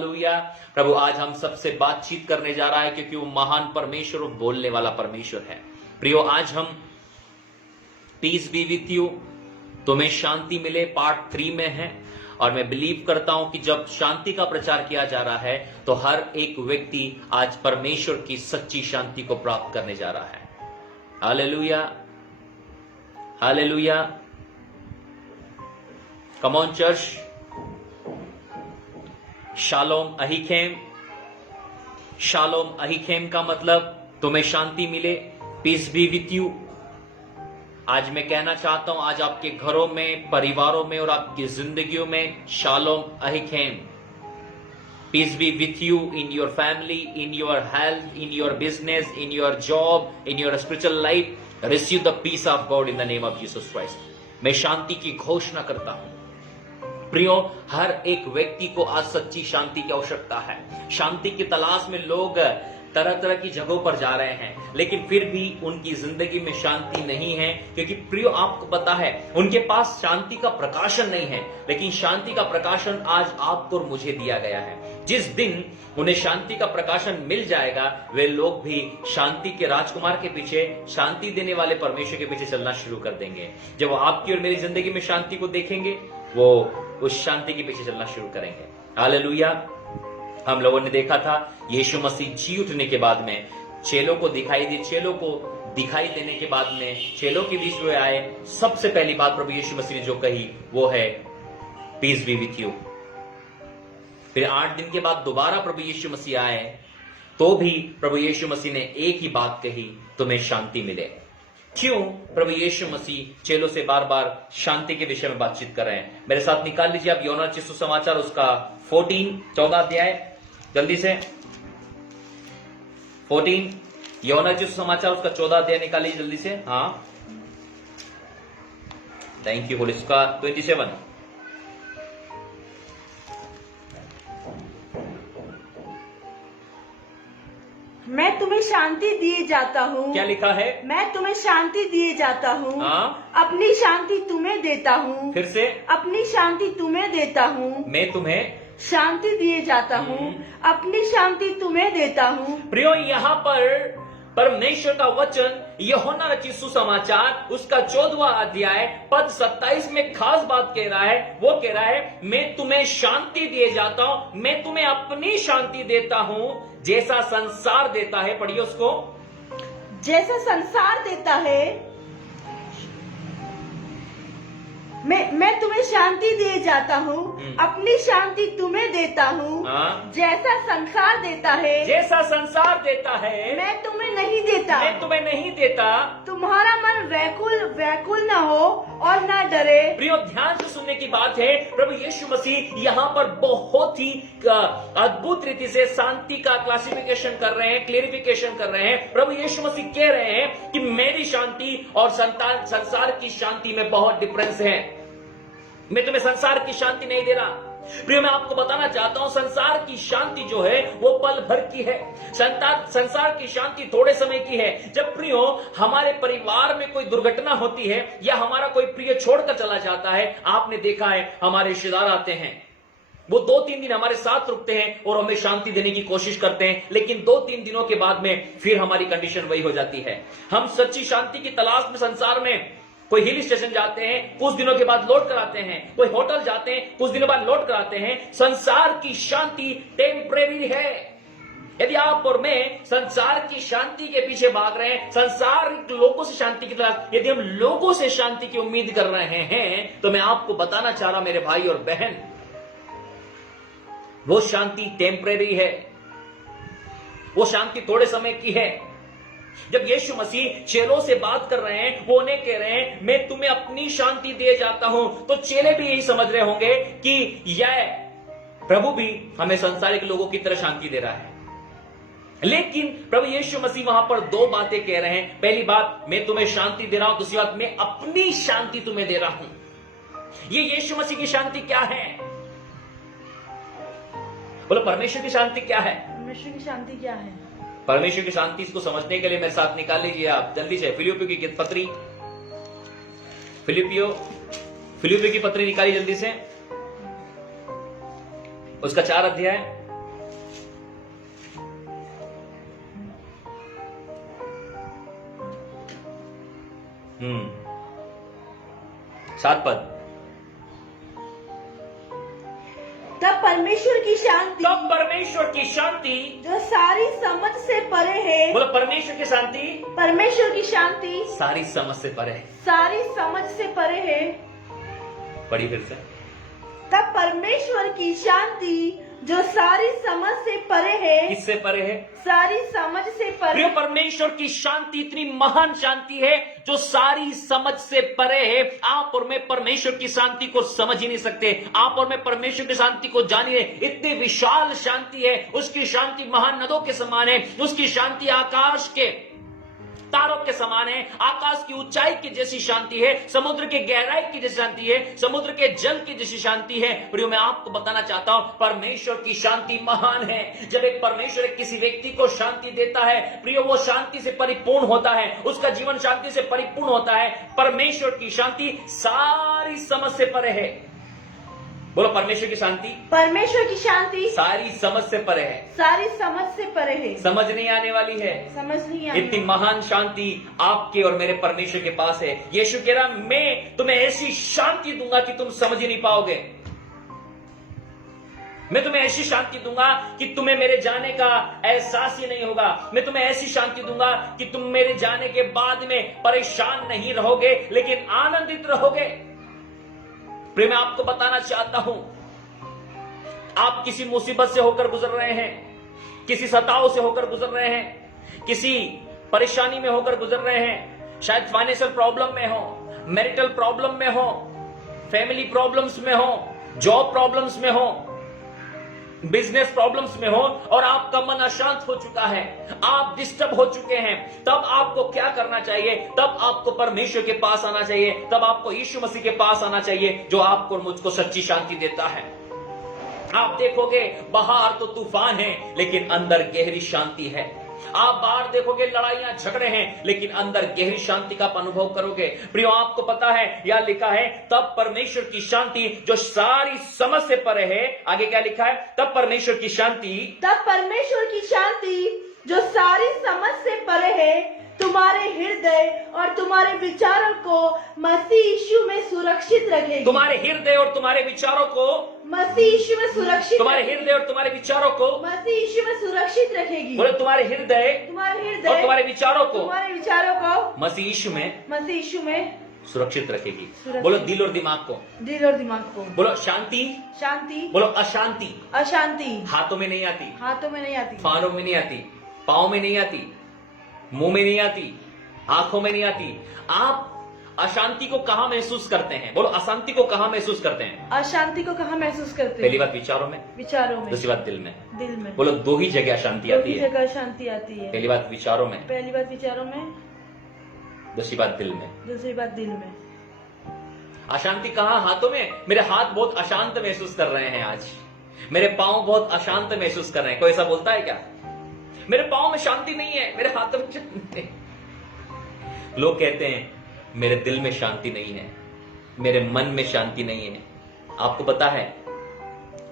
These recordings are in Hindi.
हालेलुया। प्रभु आज हम सबसे बातचीत करने जा रहा है क्योंकि वो महान परमेश्वर और बोलने वाला परमेश्वर है। प्रियो, आज हम पीस बी विथ यू, तुम्हें शांति मिले पार्ट 3 में है। और मैं बिलीव करता हूं कि जब शांति का प्रचार किया जा रहा है तो हर एक व्यक्ति आज परमेश्वर की सच्ची शांति को प्राप्त करने जा रहा है। Hallelujah, hallelujah. Come on church. शालोम अहीखेम। शालोम अहीखेम का मतलब तुम्हें शांति मिले, पीस बी विथ यू। आज मैं कहना चाहता हूं, आज आपके घरों में, परिवारों में और आपकी जिंदगियों में शालोम अहीखेम, peace be with you in your family, in your health, in your business, in your job, in your spiritual life. Receive the peace of God in the name of Jesus Christ. मैं शांति की घोषणा करता हूं। प्रियो, हर एक व्यक्ति को आज सच्ची शांति की आवश्यकता है। शांति की तलाश में लोग तरह तरह की जगहों पर जा रहे हैं, लेकिन फिर भी उनकी जिंदगी में शांति नहीं है, क्योंकि प्रियो आपको पता है उनके पास शांति का प्रकाशन नहीं है। लेकिन शांति का प्रकाशन आज आपको और मुझे दिया गया है। जिस दिन उन्हें शांति का प्रकाशन मिल जाएगा, वे लोग भी शांति के राजकुमार के पीछे, शांति देने वाले परमेश्वर के पीछे चलना शुरू कर देंगे। जब वो आपकी और मेरी जिंदगी में शांति को देखेंगे, वो उस शांति के पीछे चलना शुरू करेंगे। हालेलुया। हम लोगों ने देखा था यीशु मसीह जी उठने के बाद में चेलों को दिखाई दी, चेलों को दिखाई देने के बाद में चेलों के बीच में आए। सबसे पहली बात प्रभु यीशु मसीह ने जो कही वो है पीस बी विथ यू। फिर 8 दिन के बाद दोबारा प्रभु यीशु मसीह आए, तो भी प्रभु यीशु मसीह ने एक ही बात कही, तुम्हें शांति मिले। क्यों प्रभु यीशु मसीह चेलों से बार बार शांति के विषय में बातचीत कर रहे हैं? मेरे साथ निकाल लीजिए आप यूहन्ना रचित सुसमाचार उसका 14 अध्याय, जल्दी से 14 यूहन्ना रचित सुसमाचार उसका 14 अध्याय निकाल लीजिए जल्दी से। हाँ, थैंक यू होली। उसका 27। मैं तुम्हें शांति दिए जाता हूँ। क्या लिखा है? मैं तुम्हें शांति दिए जाता हूँ। हाँ? अपनी शांति तुम्हें देता हूँ। फिर से, अपनी शांति तुम्हें देता हूँ। मैं तुम्हें शांति दिए जाता हूँ, अपनी शांति तुम्हें देता हूँ। प्रियो, यहाँ पर परमेश्वर का वचन यूहन्ना रचित सुसमाचार उसका 14वां अध्याय पद 27 में खास बात कह रहा है। वो कह रहा है, मैं तुम्हें शांति दिए जाता हूं, मैं तुम्हें अपनी शांति देता हूं, जैसा संसार देता है। पढ़िए उसको। जैसा संसार देता है, मैं तुम्हें शांति दिए जाता हूँ, अपनी शांति तुम्हें देता हूँ। जैसा संसार देता है, जैसा संसार देता है, मैं तुम्हें नहीं देता। मैं तुम्हें नहीं देता। तुम्हारा मन व्याकुल न हो और न डरे। प्रियो, ध्यान से सुनने की बात है। प्रभु यीशु मसीह यहाँ पर बहुत ही अद्भुत रीति से शांति का क्लासिफिकेशन कर रहे हैं, क्लेरिफिकेशन कर रहे हैं। प्रभु यीशु मसीह कह रहे हैं कि मेरी शांति और संसार की शांति में बहुत डिफरेंस है। मैं तुम्हें संसार की शांति नहीं दे रहा। प्रियो, मैं आपको बताना चाहता हूं, संसार की शांति जो है वो पल भर की है। संसार की शांति थोड़े समय की है। जब प्रियो हमारे परिवार में कोई दुर्घटना होती है या हमारा कोई प्रिय छोड़कर चला जाता है, आपने देखा है हमारे रिश्तेदार आते हैं, वो 2-3 दिन हमारे साथ रुकते हैं और हमें शांति देने की कोशिश करते हैं, लेकिन 2-3 दिनों के बाद में फिर हमारी कंडीशन वही हो जाती है। हम सच्ची शांति की तलाश में संसार में कोई हिल स्टेशन जाते हैं, कुछ दिनों के बाद लौट कर आते हैं, कोई होटल जाते हैं, कुछ दिनों बाद लौट कर आते हैं। संसार की शांति टेम्परेरी है। यदि आप और मैं संसार की शांति के पीछे भाग रहे हैं, संसारिक लोगों से शांति की तलाश, यदि हम लोगों से शांति की उम्मीद कर रहे हैं, तो मैं आपको बताना चाह रहा मेरे भाई और बहन, वो शांति टेम्परेरी है, वो शांति थोड़े समय की है। जब यीशु मसीह चेलों से बात कर रहे हैं, वो उन्हें कह रहे हैं, मैं तुम्हें अपनी शांति दे जाता हूं, तो चेले भी यही समझ रहे होंगे कि यह प्रभु भी हमें संसारिक लोगों की तरह शांति दे रहा है। लेकिन प्रभु यीशु मसीह वहां पर 2 बातें कह रहे हैं। पहली बात, मैं तुम्हें शांति दे रहा हूं। दूसरी बात, मैं अपनी शांति तुम्हें दे रहा हूं। ये यीशु मसीह की शांति क्या है? बोलो, परमेश्वर की शांति क्या है? परमेश्वर की शांति क्या है? परमेश्वर की शांति, इसको समझने के लिए मेरे साथ निकाल लीजिए आप जल्दी से फिलिपियों की पत्री, फिलिपियों की पत्री निकाली जल्दी से, उसका 4 अध्याय 7 पद। तब परमेश्वर की शांति, तब परमेश्वर की शांति जो सारी समझ से परे है, बोलो परमेश्वर की शांति परमेश्वर की शांति सारी समझ से परे है। सारी समझ से परे है। पढ़ी फिर से। तब परमेश्वर की शांति जो सारी समझ से परे है, किससे परे है? सारी समझ से परे। प्रिय परमेश्वर की शांति इतनी महान शांति है जो सारी समझ से परे है। आप और मैं परमेश्वर की शांति को समझ ही नहीं सकते। आप और मैं परमेश्वर की शांति को जानिए, इतनी विशाल शांति है। उसकी शांति महान नदों के समान है। उसकी शांति आकाश के तारों के समान है। आकाश की ऊंचाई की जैसी शांति है, समुद्र के गहराई की जैसी शांति है, समुद्र के जल की जैसी शांति है। प्रियो, मैं आपको बताना चाहता हूं, परमेश्वर की शांति महान है। जब एक परमेश्वर किसी व्यक्ति को शांति देता है, प्रियो, वो शांति से परिपूर्ण होता है, उसका जीवन शांति से परिपूर्ण होता है। परमेश्वर की शांति सारी समझ से परे है। बोलो परमेश्वर की शांति, परमेश्वर की शांति सारी समझ से परे है। सारी समझ से परे है। समझ नहीं आने वाली है। समझ नहीं आती। इतनी महान शांति आपके और मेरे परमेश्वर के पास है। यीशु कह रहा, मैं तुम्हें ऐसी शांति दूंगा कि तुम समझ ही नहीं पाओगे। मैं तुम्हें ऐसी शांति दूंगा कि तुम्हें मेरे जाने का एहसास ही नहीं होगा। मैं तुम्हें ऐसी शांति दूंगा कि तुम मेरे जाने के बाद में परेशान नहीं रहोगे, लेकिन आनंदित रहोगे। प्रिय, मैं आपको बताना चाहता हूं, आप किसी मुसीबत से होकर गुजर रहे हैं, किसी सताव से होकर गुजर रहे हैं, किसी परेशानी में होकर गुजर रहे हैं, शायद फाइनेंशियल प्रॉब्लम में हो, मैरिटल प्रॉब्लम में हो, फैमिली प्रॉब्लम्स में हो, जॉब प्रॉब्लम्स में हो, बिजनेस प्रॉब्लम्स में हो, और आपका मन अशांत हो चुका है, आप डिस्टर्ब हो चुके हैं। तब आपको क्या करना चाहिए? तब आपको परमेश्वर के पास आना चाहिए। तब आपको यीशु मसीह के पास आना चाहिए, जो आपको और मुझको सच्ची शांति देता है। आप देखोगे बाहर तो तूफान है, लेकिन अंदर गहरी शांति है। आप बाहर देखोगे लड़ाइयां झगड़े हैं, लेकिन अंदर गहरी शांति का अनुभव करोगे। प्रियो, आपको पता है, यह लिखा है, तब परमेश्वर की शांति जो सारी समझ से परे है। आगे क्या लिखा है? तब परमेश्वर की शांति, तब परमेश्वर की शांति जो सारी समझ से परे है, तुम्हारे हृदय और तुम्हारे विचारों को मसीह यीशु में सुरक्षित रखेगी। तुम्हारे हृदय और तुम्हारे विचारों को मसीह यीशु में सुरक्षित, तुम्हारे हृदय और तुम्हारे विचारों को मसीह यीशु में सुरक्षित रखेगी। बोले तुम्हारे हृदय और तुम्हारे विचारों को मसीह यीशु में सुरक्षित रखेगी। बोलो दिल और दिमाग को, दिल और दिमाग को। बोलो शांति, शांति। बोलो अशांति, अशांति हाथों में नहीं आती, हाथों में नहीं आती, फारों में नहीं आती, पाँव में नहीं आती, मुंह में नहीं आती, आंखों में नहीं आती। आप अशांति को कहां महसूस करते हैं? बोलो अशांति को कहां महसूस करते हैं? अशांति को कहां महसूस करते हैं? पहली बात विचारों में, विचारों में। दूसरी बात दिल में। दिल में। बोलो दो ही जगह अशांति आती है। जगह शांति आती है। पहली बात विचारों में, पहली बात विचारों में, दूसरी बात दिल में। दूसरी बात दिल में। अशांति कहां? हाथों में। मेरे हाथ बहुत अशांत महसूस कर रहे हैं आज, मेरे पांव बहुत अशांत महसूस कर रहे हैं। कोई ऐसा बोलता है क्या? मेरे पांव में शांति नहीं है, मेरे हाथों में शांति नहीं। लोग कहते हैं मेरे दिल में शांति नहीं है, मेरे मन में शांति नहीं है। आपको पता है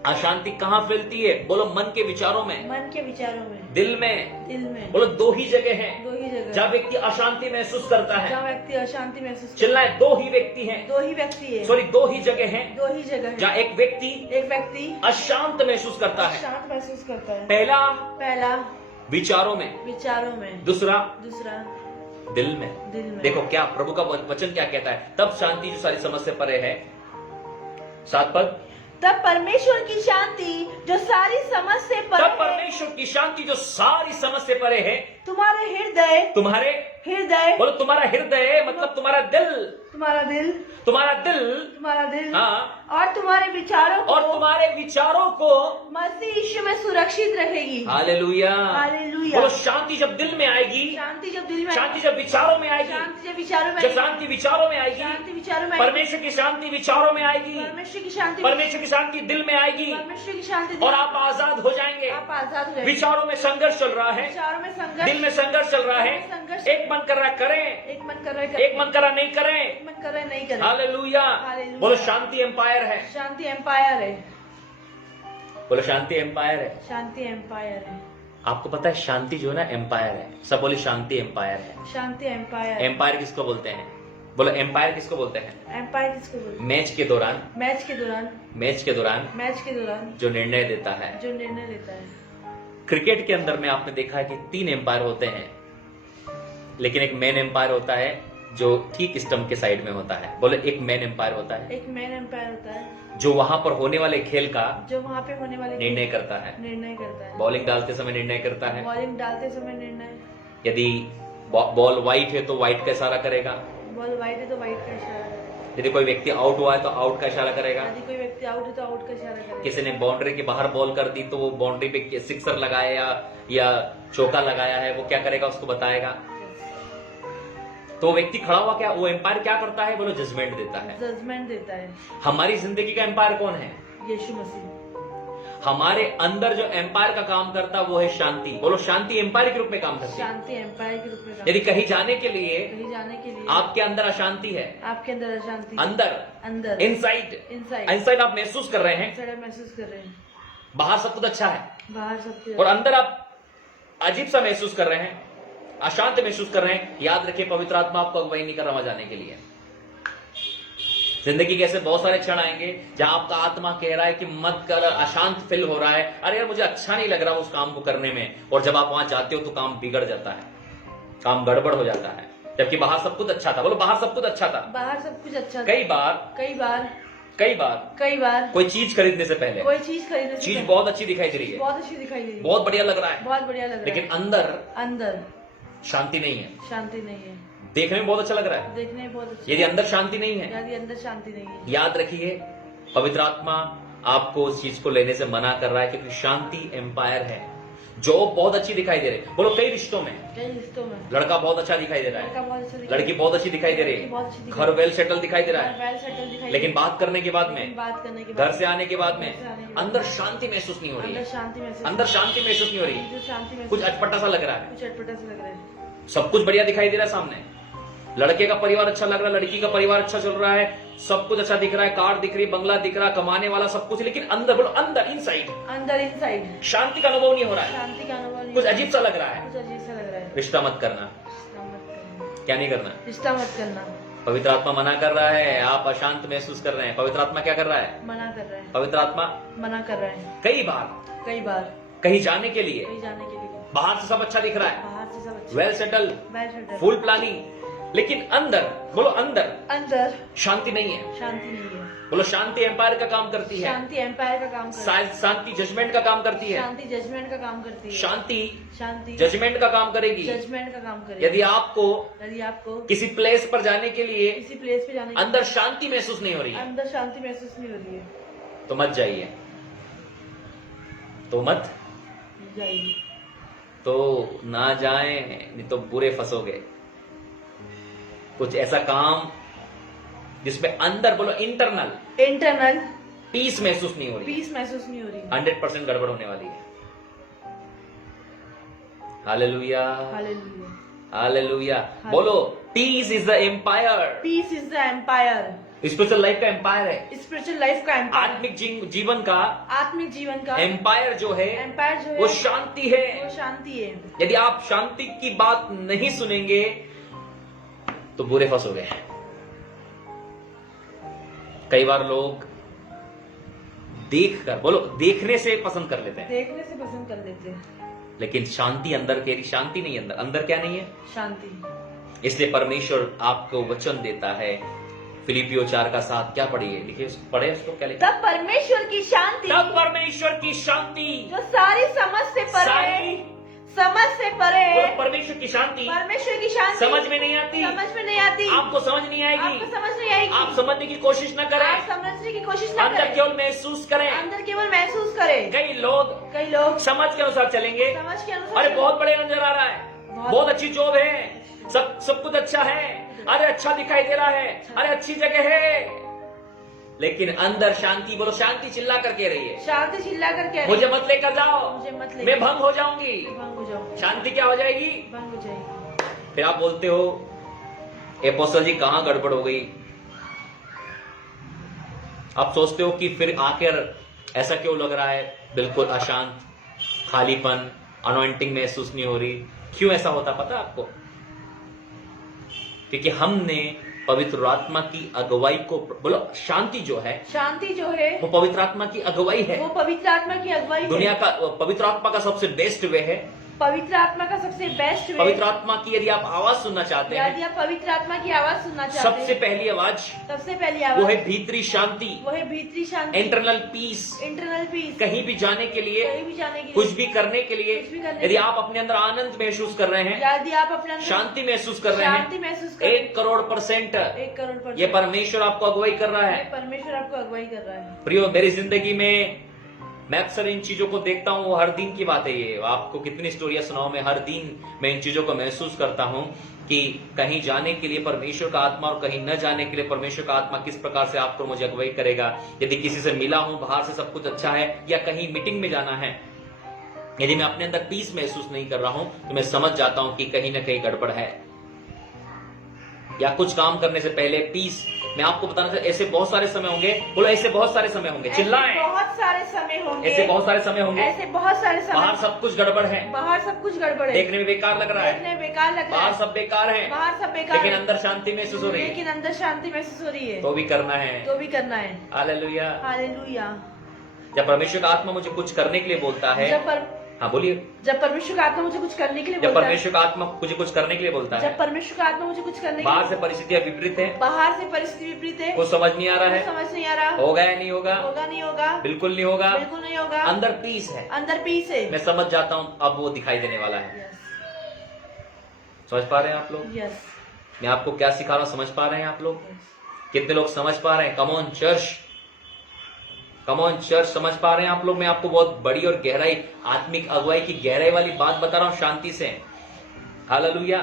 अशांति कहां फैलती है? बोलो मन के विचारों में, मन के विचारों में, दिल में, दिल में। बोलो दो ही जगह है, दो ही जगह जहाँ व्यक्ति अशांति महसूस करता है। जहाँ व्यक्ति अशांति महसूस चिल्ला है, दो ही व्यक्ति हैं, दो ही व्यक्ति है, सॉरी दो ही जगह हैं, दो ही जगह है, जहाँ एक व्यक्ति अशांत महसूस करता है। शांत महसूस करता है। पहला विचारों में, विचारों में, दूसरा दिल में। दिल में। देखो क्या प्रभु का वचन क्या कहता है, तब शांति जो सारी समझ से परे है। 7 पद, तब परमेश्वर की शांति जो सारी समझ से परे तब परमेश्वर की शांति जो सारी समझ से परे है, तुम्हारे हृदय, तुम्हारे हृदय, बोलो तुम्हारा हृदय मतलब तुम्हारा दिल, तुम्हारा दिल, तुम्हारा दिल, तुम्हारा दिल, हाँ, और तुम्हारे विचारों को, और तुम्हारे विचारों को मसीह यीशु में सुरक्षित रखेगी। Hallelujah, hallelujah. बोलो शांति जब दिल में आएगी, शांति जब दिल में, शांति जब विचारों में आएगी, शांति जब विचारों में, जब शांति विचारों में आएगी, शांति विचारों में, परमेश्वर की शांति विचारों में आएगी, परमेश्वर की शांति, परमेश्वर की शांति दिल में आएगी, परमेश्वर की शांति, और आप आजाद हो जाएंगे। आप आजाद हो जाएंगे। विचारों में संघर्ष चल रहा है, विचारों में संघर्ष, दिल में संघर्ष चल रहा है, संघर्ष, एक मन कर रहा करें, एक मन कर रहा है, एक मन कर रहा नहीं करें, एक मन कर रहा है नहीं करें। Hallelujah, hallelujah. बोलो शांति एम्पायर है, शांति एम्पायर है, बोलो शांति एम्पायर है। शांति एम्पायर है। आपको पता है शांति जो है ना एम्पायर है। सब बोले शांति एम्पायर है। शांति एम्पायर। एम्पायर किसको बोलते हैं? बोलो एम्पायर किसको बोलते हैं? एम्पायर किसको बोलते हैं? मैच के दौरान मैच के दौरान मैच के दौरान मैच के दौरान जो निर्णय देता है। जो निर्णय लेता है। क्रिकेट के अंदर में आपने देखा है कि 3 एम्पायर होते हैं, लेकिन एक मेन एम्पायर होता है जो ठीक स्टंप के साइड में होता है। बोले एक मेन एम्पायर होता है एक मेन एम्पायर होता है जो वहां पर होने वाले खेल का जो वहाँ पे होने वाले निर्णय करता है। निर्णय करता है। बॉलिंग डालते समय निर्णय करता है। बॉलिंग डालते समय निर्णय, यदि बॉल व्हाइट है तो व्हाइट का इशारा करेगा, बॉल वाइट है तो वाइट का इशारा करेगा। यदि कोई व्यक्ति आउट हुआ है तो आउट का इशारा करेगा, यदि कोई व्यक्ति आउट है तो आउट का इशारा करेगा। किसी ने बाउंड्री के बाहर बॉल कर दी तो वो बाउंड्री पे सिक्सर लगाया या चौका लगाया है, वो क्या करेगा उसको बताएगा। तो व्यक्ति खड़ा हुआ क्या, वो एम्पायर क्या करता है? बोलो जजमेंट देता है। जजमेंट देता है। हमारी जिंदगी का एम्पायर कौन है? यीशु मसीह। हमारे अंदर जो एम्पायर का काम करता है वो है शांति। बोलो शांति एम्पायर के रूप में काम करती है। शांति एम्पायर के रूप में काम यदि कहीं जाने के लिए कहीं जाने के लिए आपके अंदर अशांति है, आपके अंदर अशांति, अंदर इनसाइड इनसाइड इनसाइड आप महसूस कर रहे हैं, इनसाइड महसूस कर रहे हैं, बाहर सब कुछ अच्छा है बाहर सब कुछ और अंदर आप अजीब सा महसूस कर रहे हैं, अशांत महसूस कर रहे हैं, याद रखिए पवित्र आत्मा आपको अगुवाई नहीं कर रहा वहां जाने के लिए। जिंदगी के ऐसे बहुत सारे क्षण आएंगे जहां आपका आत्मा कह रहा है कि मत कर, अशांत फील हो रहा है, अरे यार मुझे अच्छा नहीं लग रहा उस काम को करने में, और जब आप वहां जाते हो तो काम बिगड़ जाता है, काम गड़बड़ हो जाता है, जबकि बाहर सब कुछ अच्छा था। बोलो बाहर सब कुछ अच्छा था। बाहर सब कुछ अच्छा था। कई बार कोई चीज खरीदने से पहले कोई चीज खरीदने से चीज पहले बहुत अच्छी दिखाई दे रही है, बहुत अच्छी दिखाई दे रही है, बहुत बढ़िया लग रहा है, बहुत बढ़िया लग रहा है, लेकिन अंदर अंदर शांति नहीं है। शांति नहीं है। देखने में बहुत अच्छा लग रहा है, देखने में बहुत अच्छा, यदि अंदर शांति नहीं है, यदि अंदर शांति नहीं है। याद रखिए पवित्र आत्मा आपको उस चीज को लेने से मना कर रहा है, क्योंकि शांति एम्पायर है। जॉब बहुत अच्छी दिखाई दे रही है। बोलो कई रिश्तों में लड़का बहुत अच्छा दिखाई दे रहा है, लड़की बहुत अच्छी दिखाई दे रही है, घर वेल सेटल दिखाई दे रहा है, लेकिन बात करने के बाद में, घर से आने के बाद में अंदर शांति महसूस नहीं हो रही है, अंदर शांति महसूस नहीं हो रही है, कुछ अटपटा सा लग रहा है, कुछ अटपटा सा लग रहा है। सब कुछ बढ़िया दिखाई दे रहा है सामने, लड़के का परिवार अच्छा लग रहा है, लड़की का परिवार अच्छा चल रहा है, सब कुछ अच्छा दिख रहा है, कार दिख रही, बंगला दिख रहा, कमाने वाला सब कुछ, लेकिन अंदर बोलो अंदर इनसाइड शांति का अनुभव नहीं हो रहा है, शांति का अनुभव नहीं, कुछ अजीब सा लग रहा है। कुछ अजीब सा लग रहा है। रिश्ता मत करना। क्या नहीं करना? रिश्ता मत करना। पवित्र आत्मा मना कर रहा है, आप अशांत महसूस कर रहे हैं, पवित्र आत्मा क्या कर रहा है? मना कर रहा है, पवित्र आत्मा मना कर रहा है। कई बार कहीं जाने के लिए बाहर से सब अच्छा दिख रहा है, बाहर से सब अच्छा, वेल सेटल, फुल प्लानिंग, लेकिन अंदर बोलो अंदर शांति नहीं है। शांति नहीं है। बोलो शांति एम्पायर का काम करती है, शांति एम्पायर का काम करती है, शांति जजमेंट का काम करती है, शांति जजमेंट का काम करती है, शांति जजमेंट का काम करेगी। जजमेंट का काम करेगी। यदि आपको किसी प्लेस पर जाने के लिए अंदर शांति महसूस नहीं हो रही है, अंदर शांति महसूस नहीं हो रही है, तो मत जाइए, तो ना जाए, नहीं तो बुरे फंसोगे। कुछ ऐसा काम जिसमें अंदर बोलो इंटरनल पीस महसूस नहीं हो रही, 100% गड़बड़ होने वाली है। Hallelujah, hallelujah. बोलो peace is the empire, peace is the empire, spiritual life का एम्पायर है, स्पिरिचुअल लाइफ का एम्पायर, आत्मिक जीवन का एम्पायर जो है वो शांति है, वो शांति है। यदि आप शांति की बात नहीं सुनेंगे तो बुरे फंसोगे। कई बार लोग देखने से पसंद कर लेते हैं, लेकिन शांति अंदर के शांति नहीं, अंदर क्या नहीं है? शांति। इसलिए परमेश्वर आपको वचन देता है, फिलिपियो 4:7 क्या पढ़िए, लिखिए, पढ़े उसको, क्या लिखा? तब परमेश्वर की शांति जो सारी समझ से परे है, परमेश्वर की शांति समझ में नहीं आती, आपको समझ नहीं आएगी, आप समझने की कोशिश न करें, अंदर केवल महसूस करें। कई लोग समझ के अनुसार चलेंगे, अरे बहुत बड़े नजर आ रहा है, बहुत अच्छी जॉब है, सब कुछ अच्छा है, अरे अच्छा दिखाई दे रहा है, अरे अच्छी जगह है, लेकिन अंदर शांति, बोलो शांति चिल्ला करके रही है, मुझे मत लेकर जाओ, मैं भंग हो जाऊंगी, शांति क्या हो जाएगी? फिर आप बोलते हो एपोस्टल जी कहां गड़बड़ हो गई, आप सोचते हो कि फिर आखिर ऐसा क्यों लग रहा है, बिल्कुल अशांत, खालीपन, अनॉइंटिंग महसूस नहीं हो रही। क्यों ऐसा होता पता आपको? क्योंकि हमने पवित्र आत्मा की अगुवाई को बोलो। शांति जो है शांति जो है वो पवित्र आत्मा की अगुवाई है। वो पवित्र आत्मा की अगुवाई है। दुनिया का पवित्र आत्मा का सबसे बेस्ट वे है। पवित्र आत्मा का सबसे बेस्ट वे, पवित्र आत्मा की यदि आप आवाज सुनना चाहते यदि हैं, आप पवित्र आत्मा की आवाज सुनना चाहते सबसे हैं, पहली आवाज सबसे पहली वो आवाज है भीतरी शांति, वो है भीतरी शांति, इंटरनल पीस। Internal peace. कहीं भी जाने के लिए, कहीं भी जाने के लिए, कुछ भी करने के लिए, कुछ भी करने यदि के लिए, आप अपने अंदर आनंद महसूस कर रहे हैं, यदि आप अपने अंदर शांति महसूस कर रहे शांति हैं, महसूस कर रहे हैं, 1,00,00,000% 1,00,00,000% ये परमेश्वर आपको अगुवाई कर रहा है। परमेश्वर आपको अगुवाई कर रहा है। प्रियो, मेरी जिंदगी में मैं अक्सर इन चीजों को देखता हूँ, वो हर दिन की बात है। ये आपको कितनी स्टोरियां सुनाऊं, मैं हर दिन मैं इन चीजों को महसूस करता हूँ कि कहीं जाने के लिए परमेश्वर का आत्मा और कहीं न जाने के लिए परमेश्वर का आत्मा किस प्रकार से आपको मुझे अगुवाई करेगा। यदि किसी से मिला हूं, बाहर से सब कुछ अच्छा है, या कहीं मीटिंग में जाना है, यदि मैं अपने अंदर पीस महसूस नहीं कर रहा हूं, तो मैं समझ जाता हूं कि कहीं ना कहीं गड़बड़ है। या कुछ काम करने से पहले पीस, मैं आपको बताना चाहता, ऐसे बहुत सारे समय होंगे, बोलो ऐसे बहुत सारे समय होंगे, चिल्लाएं, बहुत सारे समय होंगे, ऐसे बहुत सारे समय होंगे, ऐसे बहुत सारे समय, बाहर सब कुछ गड़बड़ है, बाहर सब कुछ गड़बड़ है, देखने में बेकार लग रहा है, देखने में बेकार लग रहा बाहर है, सब बेकार है, बाहर सब बेकार लेकिन है, अंदर शांति महसूस हो रही है, लेकिन अंदर शांति महसूस हो रही है, तो भी करना है, तो भी करना है। हालेलुया। हालेलुया। जब परमेश्वर का आत्मा मुझे कुछ करने के लिए बोलता है, हाँ बोलिए, जब परमेश्वर का आत्मा मुझे कुछ करने के लिए जब बोलता है, परमेश्वर का आत्मा मुझे कुछ करने के लिए बोलता है, जब परमेश्वर का आत्मा मुझे कुछ करने के बाहर लिए, से परिस्थितियां विपरीत है, बाहर से परिस्थिति विपरीत है, कुछ समझ नहीं आ रहा कुछ है, समझ नहीं आ रहा, होगा या नहीं होगा, होगा नहीं होगा, बिल्कुल नहीं होगा, बिल्कुल नहीं होगा, अंदर पीस है, अंदर पीस है, मैं समझ जाता हूँ अब वो दिखाई देने वाला है। समझ पा रहे हैं आप लोग? यस, मैं आपको क्या सिखा रहा हूँ, समझ पा रहे हैं आप लोग? कितने लोग समझ पा रहे हैं? कम on church, come on church, समझ पा रहे हैं आप लोग? मैं आपको बहुत बड़ी और गहराई, आत्मिक अगुवाई की गहराई वाली बात बता रहा हूं शांति से। हालेलुया।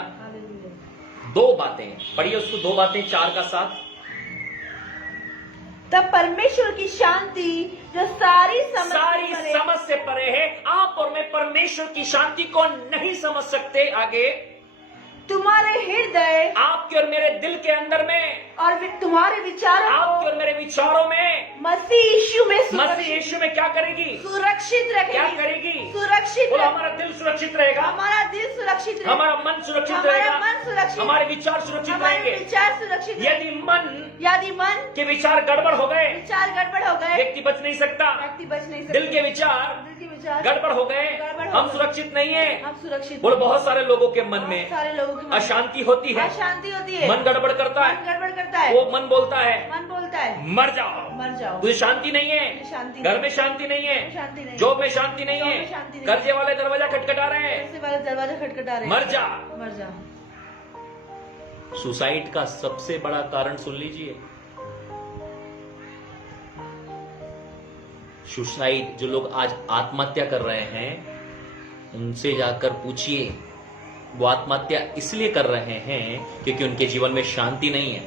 दो बातें पढ़िए उसको, दो बातें 4 का 7। तब परमेश्वर की शांति जो सारी समझ से परे है, आप और मैं परमेश्वर की शांति को नहीं समझ सकते। आगे, तुम्हारे हृदय, आपके और मेरे दिल के अंदर में, और तुम्हारे विचारों आपके और मेरे विचारों में मसीह यीशु में मसीह यीशु में क्या करेगी? सुरक्षित रखेगी। क्या करेगी? सुरक्षित। बोलो, हमारा दिल सुरक्षित रहेगा, हमारा दिल सुरक्षित रहेगा, हमारा मन सुरक्षित हमारा रहेगा, मन सुरक्षित, हमारे विचार सुरक्षित हमारे रहेंगे। विचार सुरक्षित। यदि मन के विचार गड़बड़ हो गए, विचार गड़बड़ हो गए, व्यक्ति बच नहीं सकता, व्यक्ति बच नहीं सकता। दिल के विचार गड़बड़ हो गए, हम सुरक्षित नहीं है। हम सुरक्षित। बोलो, बहुत सारे लोगों के मन में सारे लोगों के अशांति होती है, अशांति होती है, मन गड़बड़ करता है, मन गड़बड़ करता है, वो मन बोलता है, मन बोलता है मर जाओ, मर जाओ, तुझे शांति नहीं है, शांति घर में शांति नहीं है, शांति नहीं, जॉब में शांति नहीं जॉब है, में शांति नहीं, कर्जे वाले दरवाजा खटखटा रहे हैं, ऐसे वाले दरवाजा खटखटा रहे हैं, मर जा, मर जा। सुसाइड का सबसे बड़ा कारण सुन लीजिए, सुसाइड। जो लोग आज आत्महत्या कर रहे हैं उनसे जाकर पूछिए, वो आत्महत्या इसलिए कर रहे हैं क्योंकि उनके जीवन में शांति नहीं है।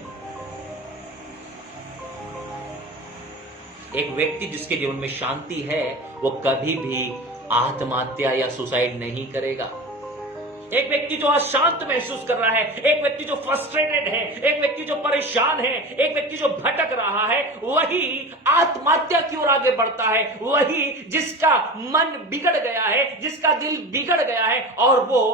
एक व्यक्ति जिसके जीवन में शांति है वो कभी भी आत्महत्या या सुसाइड नहीं करेगा। एक व्यक्ति जो अशांत महसूस कर रहा है, एक व्यक्ति जो फ्रस्ट्रेटेड है, एक व्यक्ति जो परेशान है, एक व्यक्ति जो भटक रहा है, वही आत्महत्या की ओर आगे बढ़ता है। वही जिसका मन बिगड़ गया है, जिसका दिल बिगड़ गया है और वो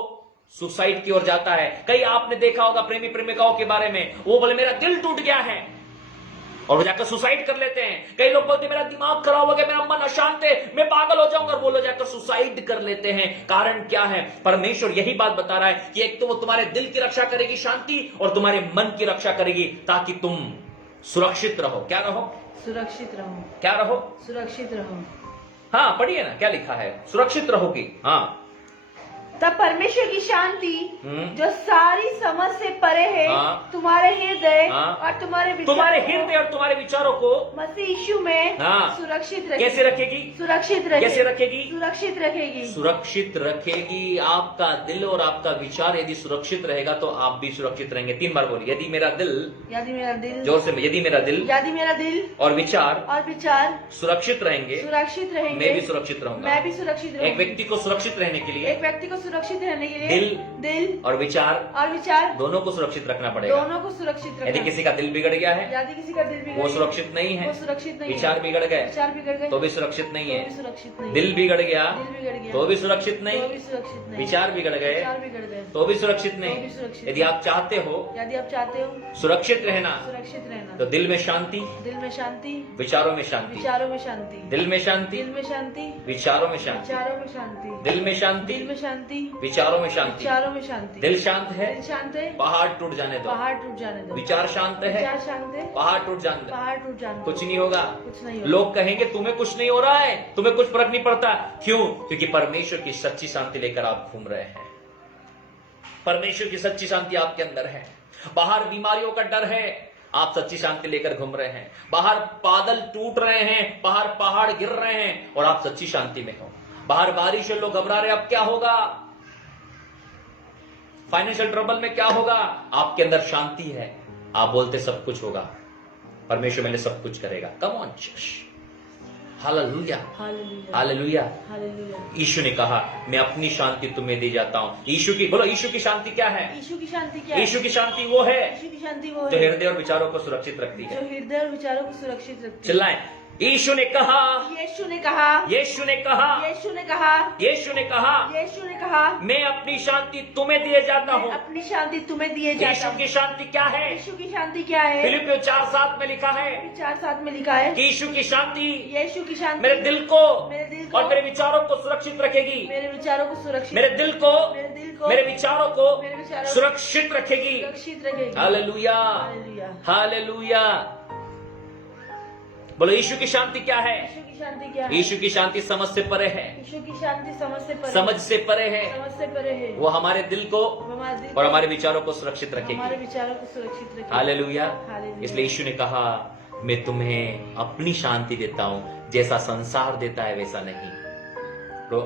सुसाइड की ओर जाता है। कई आपने देखा होगा प्रेमी प्रेमिकाओं के बारे में, वो बोले मेरा दिल टूट गया है और वो जाकर सुसाइड कर लेते हैं। कई लोग बोलते हैं मेरा दिमाग खराब हो गया, मेरा मन अशांत है, मैं पागल हो जाऊंगा, और वो लोग जाकर सुसाइड कर लेते हैं। कारण क्या है? परमेश्वर यही बात बता रहा है कि एक तो वो तुम्हारे दिल की रक्षा करेगी शांति, और तुम्हारे मन की रक्षा करेगी ताकि तुम सुरक्षित रहो। क्या रहो? सुरक्षित रहो। क्या रहो? सुरक्षित रहो। हाँ पढ़िए ना, क्या लिखा है? सुरक्षित रहोगी। हाँ, तब परमेश्वर की शांति जो सारी समझ से परे है, हाँ, तुम्हारे हृदय, हाँ, और तुम्हारे हृदय और तुम्हारे विचारों को मसीह यीशु में, हाँ, सुरक्षित रखेगी। कैसे रखेगी? सुरक्षित रखेगी। कैसे रखेगी? सुरक्षित रखेगी। सुरक्षित रखेगी। आपका दिल और आपका विचार यदि सुरक्षित रहेगा तो आप भी सुरक्षित रहेंगे। 3 बार बोलिए, यदि मेरा दिल, जोर से, यदि मेरा दिल और विचार सुरक्षित रहेंगे, मैं भी सुरक्षित रहूंगा। मैं भी सुरक्षित रहूंगा। एक व्यक्ति को सुरक्षित रहने के लिए, दिल दिल और विचार और विचार दोनों को सुरक्षित रखना पड़ेगा। दोनों को सुरक्षित यदि रखना। किसी का दिल बिगड़ गया है, यदि किसी का दिल बिगड़ वो गया, सुरक्षित नहीं है। वो सुरक्षित नहीं है। विचार बिगड़ गए विचार बिगड़ गए तो भी सुरक्षित नहीं तो है। भी सुरक्षित नहीं। दिल बिगड़ गया दिल बिगड़ गया तो भी सुरक्षित तो नहीं। भी सुरक्षित नहीं। विचार बिगड़ गए विचार बिगड़ गए तो भी सुरक्षित तो भी नहीं। सुरक्षित यदि आप चाहते हो यदि आप चाहते हो सुरक्षित रहना सुरक्षित रहना तो दिल में शांति, दिल में शांति, विचारों में शांति, विचारों में शांति, दिल में शांति, दिल में शांति, विचारों में शांति, विचारों में शांति, दिल में शांति, दिल में शांति, विचारों में शांति। विचारों में शांति। दिल शांत है, दिल शांत है, पहाड़ टूट जाने दो। पहाड़ टूट जाने दो। विचार शांत है, विचार शांत है, पहाड़ टूट जाने दो। पहाड़ टूट जाने दो। कुछ नहीं होगा। कुछ नहीं होगा। लोग कहेंगे तुम्हें कुछ नहीं हो रहा है, तुम्हें कुछ फर्क नहीं पड़ता। क्यों? क्योंकि परमेश्वर की सच्ची शांति लेकर आप घूम रहे हैं। परमेश्वर की सच्ची शांति आपके अंदर है। बाहर बीमारियों का डर है, आप सच्ची शांति लेकर घूम रहे हैं। बाहर बादल टूट रहे हैं, बाहर पहाड़ गिर रहे हैं और आप सच्ची शांति में हो। बाहर बारिश है, लोग घबरा रहे, अब क्या होगा? फाइनेंशियल ट्रबल में क्या होगा? आपके अंदर शांति है, आप बोलते सब कुछ होगा, परमेश्वर मेरे सब कुछ करेगा। Come on church, hallelujah, hallelujah, hallelujah. Hallelujah. Yeshu ने कहा मैं अपनी शांति तुम्हें दे जाता हूं। यीशु की बोलो, यीशु की शांति क्या है? यीशु की शांति क्या है? यीशु की शांति वो है यीशु की शांति वो जो है हृदय और विचारों को सुरक्षित रखती जो है। हृदय और विचारों को सुरक्षित रखती है। चिल्लाएं, यीशु ने कहा, यीशु ने कहा, यीशु ने कहा, यीशु ने कहा, यीशु ने कहा यीशु ने कहा, मैं अपनी शांति तुम्हें दिए जाता हूं। अपनी शांति तुम्हें दिए जाता यीशु हूं। की शांति क्या है? यीशु की शांति क्या है? फिलिपियों 4:7 में लिखा है 4:7 में लिखा है कि यीशु की शांति यीशु की शांति मेरे दिल को मेरे दिल को और मेरे विचारों को सुरक्षित रखेगी। मेरे विचारों को सुरक्षित मेरे दिल को, मेरे दिल को मेरे विचारों को मेरे विचारों को सुरक्षित रखेगी। सुरक्षित रखेगी। Hallelujah, hallelujah. हालेलुया। बोलो, यीशु की शांति क्या है? यीशु की शांति क्या है? यीशु की शांति समझ से परे है, यीशु की शांति समझ से परे समझ से परे है। समझ से परे है। वो हमारे दिल को हमारे दिल और हमारे विचारों को सुरक्षित हमारे रखेगी। विचारों को सुरक्षित रखेगी। हालेलुया। हालेलुया। इसलिए यीशु ने कहा मैं तुम्हें अपनी शांति देता हूं, जैसा संसार देता है वैसा नहीं। तो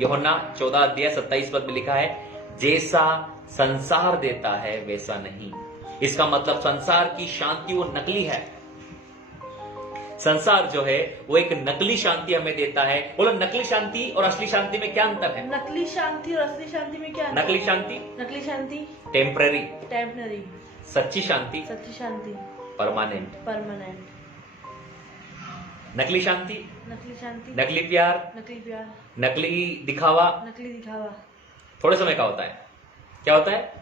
यूहन्ना 14:27 में लिखा है जैसा संसार देता है वैसा नहीं। इसका मतलब संसार की शांति वो नकली है। संसार जो है वो एक नकली शांति हमें देता है। बोलो, नकली शांति और असली शांति में क्या अंतर है? नकली शांति और असली शांति में क्या अंतर है? नकली शांति नकली शांति टेम्पररी, टेम्पररी, सच्ची शांति सच्ची शांति परमानेंट। परमानेंट। नकली शांति, नकली शांति, नकली प्यार, नकली प्यार, नकली दिखावा नकली दिखावा थोड़े समय का होता है। क्या होता है?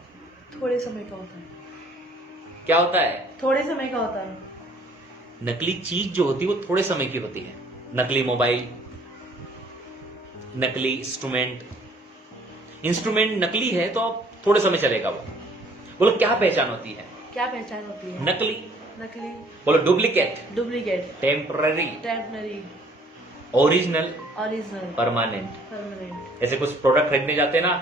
थोड़े समय का होता है। क्या होता है? थोड़े समय का होता है। नकली चीज जो होती है वो थोड़े समय की होती है। नकली मोबाइल, नकली इंस्ट्रूमेंट। इंस्ट्रूमेंट नकली है तो अब थोड़े समय चलेगा वो। बोलो, क्या पहचान होती है? क्या पहचान होती है? नकली। नकली, बोलो, duplicate, duplicate, temporary, temporary, original, original, permanent. Permanent. ऐसे कुछ प्रोडक्ट खरीदने जाते हैं ना,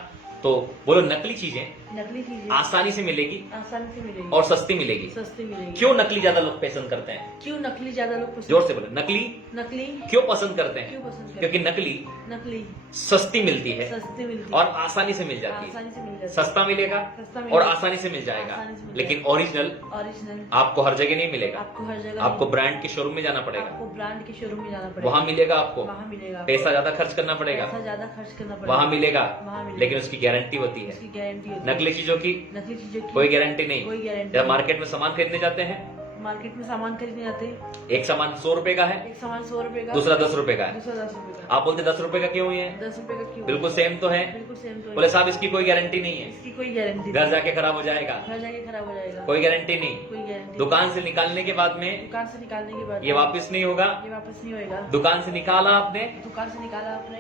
तो बोलो नकली चीजें नकली चीजें आसानी से मिलेगी आसानी से मिलेगी और सस्ती मिलेगी। सस्ती मिलेगी। क्यों नकली ज्यादा लोग पसंद करते हैं? क्यों नकली ज्यादा लोग पसंद? जोर से बोलो, नकली नकली क्यों पसंद करते हैं? क्यों पसंद करते क्योंकि नकली नकली सस्ती मिलती है सस्ती मिलती और आसानी से मिल जाती है। आसानी से मिल जाती है। सस्ता मिलेगा सस्ता और मिलेगा आसानी से मिल जाएगा। आसानी से मिल लेकिन ओरिजिनल ओरिजिनल आपको हर जगह नहीं मिलेगा। आपको हर जगह आपको नहीं- ब्रांड के शोरूम में जाना पड़ेगा, आपको ब्रांड के शोरूम में जाना पड़ेगा। वहां मिलेगा आपको। वहाँ मिलेगा। पैसा ज्यादा खर्च करना पड़ेगा, पैसा ज्यादा खर्च करना पड़ेगा। वहां मिलेगा। वहाँ मिलेगा। लेकिन उसकी गारंटी होती है। उसकी गारंटी होती है। नकली चीजों की नकली चीजों की कोई गारंटी नहीं। कोई गारंटी जब नहीं। मार्केट में सामान खरीदने जाते हैं, मार्केट में सामान खरीदने जाते हैं, एक सामान 100 रुपए का है, एक सामान 100 रुपए का, दूसरा 10 रुपए का है। दूसरा 10 रुपए का। आप बोलते 10 रुपए का क्यों हुई है? 10 रुपए का क्यों? बिल्कुल सेम तो है। बिल्कुल सेम तो बोले है। साहब इसकी कोई गारंटी नहीं है, इसकी कोई गारंटी घर जाके खराब हो जाएगा, घर जाके खराब हो जाएगा। कोई गारंटी नहीं। कोई गारंटी दुकान से निकालने के बाद में दुकान से निकालने के बाद ये वापस नहीं होगा। ये वापस नहीं होएगा। दुकान से निकाला आपने, दुकान से निकाला आपने,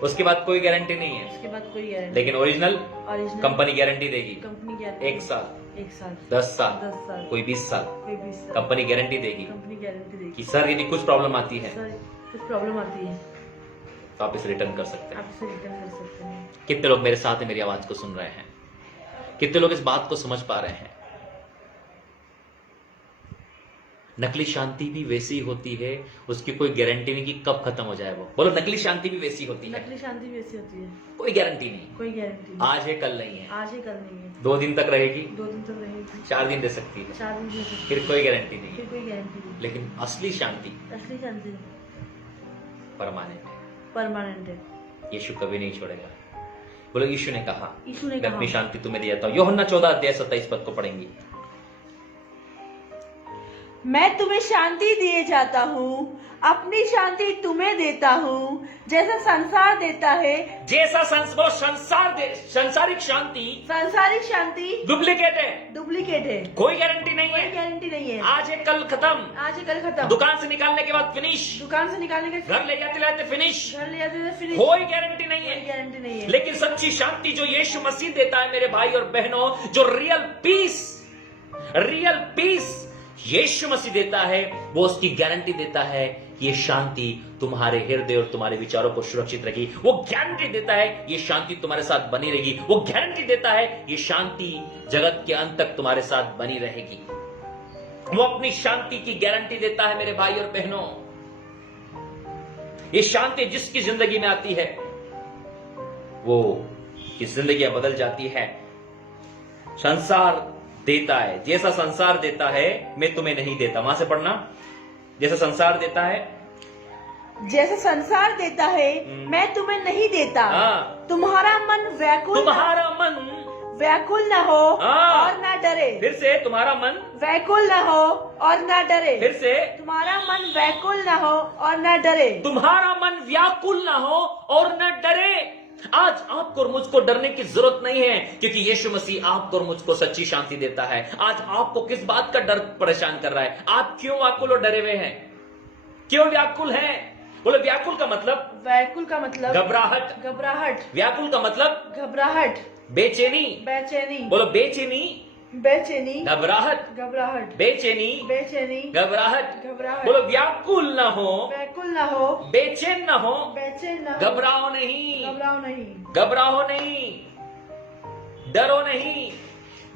उसके बाद कोई गारंटी नहीं है। उसके बाद कोई गारंटी। लेकिन ओरिजिनल ओरिजिनल कंपनी गारंटी देगी। कंपनी गारंटी 1 साल, 1 साल, 10 साल, 10 साल, कोई 20 साल कोई 20 साल, कंपनी गारंटी देगी कंपनी गारंटी देगी। कि सर यदि कुछ प्रॉब्लम आती है सर कुछ प्रॉब्लम आती है तो आप इसे रिटर्न कर सकते हैं। आप इसे रिटर्न कर सकते हैं। कितने लोग मेरे साथ में मेरी आवाज को सुन रहे हैं? कितने लोग इस बात को समझ पा रहे हैं? नकली शांति भी वैसी होती है, उसकी कोई गारंटी नहीं कि कब खत्म हो जाए वो। बोलो, नकली शांति भी वैसी होती है, नकली शांति भी ऐसी होती है, कोई गारंटी नहीं। कोई गारंटी नहीं। आज है कल नहीं है, आज है कल नहीं है, 2 दिन तक रहेगी, 2 दिन तक रहेगी, 4 दिन रह सकती है, 4 दिन रह सकती है, फिर कोई गारंटी नहीं। फिर कोई गारंटी नहीं। लेकिन असली शांति असली शांति परमानेंट है। परमानेंट है। यीशु कभी नहीं छोड़ेगा। बोलो यीशु ने कहा यीशु ने मैं कहा अपनी शांति तुम्हें दे देता हूं। यूहन्ना 14:27 पद को पढ़ेंगे। मैं तुम्हें शांति दिए जाता हूँ, अपनी शांति तुम्हें देता हूँ। जैसा संसार देता है, जैसा संसारिक शांति सांसारिक शांति डुप्लीकेट है, डुप्लीकेट है, कोई गारंटी नहीं कोई है। गारंटी नहीं है। आज है कल खत्म, आज है कल खत्म, दुकान से निकालने के बाद फिनिश, दुकान से निकालने के घर ले जाते लाते फिनिश, घर ले जाते थे फिनिश, कोई गारंटी नहीं कोई है। गारंटी नहीं है। लेकिन सच्ची शांति जो यीशु मसीह देता है मेरे भाई और बहनों, जो रियल पीस यीशु मसीह देता है, वो उसकी गारंटी देता है ये शांति तुम्हारे हृदय और तुम्हारे विचारों को सुरक्षित रखेगी। वो गारंटी देता है ये शांति तुम्हारे साथ बनी रहेगी। वो गारंटी देता है ये शांति जगत के अंत तक तुम्हारे साथ बनी रहेगी। वो अपनी शांति की गारंटी देता है मेरे भाई और बहनों। ये शांति जिसकी जिंदगी में आती है वो की जिंदगियां बदल जाती है। संसार देता है, जैसा संसार देता है मैं तुम्हें नहीं देता। वहां से पढ़ना, जैसा संसार देता है, जैसा संसार देता है मैं तुम्हें नहीं देता। हाँ। तुम्हारा मन तुम्हारा मन व्याकुल न हो हाँ। और न डरे। फिर से तुम्हारा मन व्याकुल न हो और न डरे। फिर से तुम्हारा मन व्याकुल न हो और न डरे। तुम्हारा मन व्याकुल ना हो और न डरे। आज आपको और मुझको डरने की जरूरत नहीं है, क्योंकि यीशु मसीह आपको और मुझको सच्ची शांति देता है। आज आपको किस बात का डर परेशान कर रहा है? आप क्यों व्याकुल और डरे हुए हैं? क्यों व्याकुल हैं? बोलो व्याकुल का मतलब, व्याकुल का मतलब घबराहट। घबराहट। व्याकुल का मतलब घबराहट, बेचैनी। बेचैनी। बोलो बेचैनी, बेचैनी, घबराहट, घबराहट, बेचैनी, बेचैनी, घबराहट। घबराहट। बोलो व्याकुल ना हो, व्याकुल न हो, बेचैन ना हो, बेचैन न हो, घबराओ नहीं, घबराओ नहीं, घबराओ नहीं, डरो नहीं।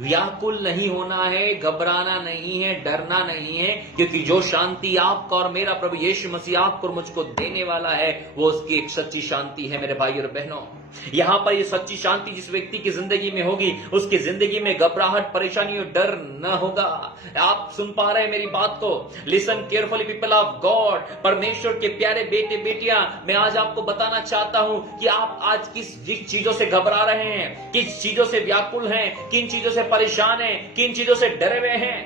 व्याकुल नहीं होना है, घबराना नहीं है, डरना नहीं है, क्योंकि जो शांति आपका और मेरा प्रभु यीशु मसीह आपको और मुझको देने वाला है वो उसकी एक सच्ची शांति है मेरे भाई और बहनों। यहां पर ये सच्ची शांति जिस व्यक्ति की जिंदगी में होगी उसकी जिंदगी में घबराहट, परेशानी और डर न होगा। आप सुन पा रहे हैं मेरी बात को? Listen carefully people of God, परमेश्वर के प्यारे बेटे बेटियां, मैं आज आपको बताना चाहता हूं कि आप आज किस चीजों से घबरा रहे हैं, किस चीजों से व्याकुल हैं, किन चीजों से परेशान हैं, किन चीजों से डरे हुए हैं।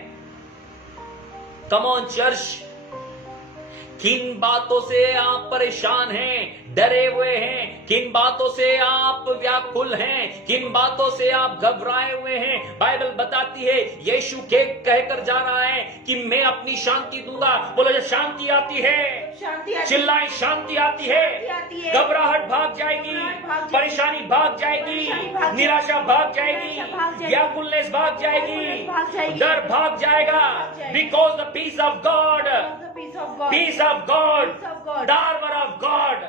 कम ऑन चर्च, किन बातों से आप परेशान हैं, डरे हुए हैं? किन बातों से आप व्याकुल हैं? किन बातों से आप घबराए हुए हैं? बाइबल बताती है, यीशु के कहकर जा रहा है कि मैं अपनी शांति दूंगा। बोलो जब शांति आती है, शांति आती है, चिल्लाएं शांति आती है, आती है, घबराहट भाग जाएगी, परेशानी भाग जाएगी, निराशा भाग जाएगी, व्याकुलनेस भाग जाएगी, डर भाग जाएगा। Because the peace of God, peace of God, the armour of God,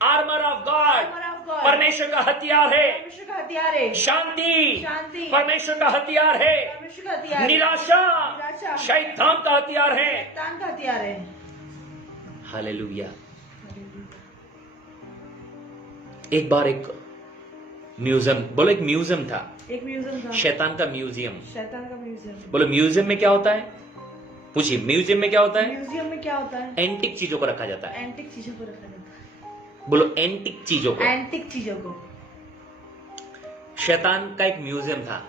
armour of God परमेश्वर का हथियार है। परमेश्वर का हथियार है। शांति शांति परमेश्वर का हथियार है। परमेश्वर का हथियार है। निराशा शैतान का हथियार है। शैतान का हथियार है। हालेलुया। एक बार एक म्यूजियम, बोलो एक म्यूजियम था, एक म्यूजियम था, शैतान का म्यूजियम। शैतान का म्यूजियम। बोलो म्यूजियम में क्या होता है? पूछिए म्यूजियम में क्या होता है? म्यूजियम में क्या होता है? एंटिक चीजों को रखा जाता है। एंटिक चीजों को रखा जाता है। बोलो एंटिक चीजों को। एंटिक चीजों को। शैतान का एक म्यूजियम था।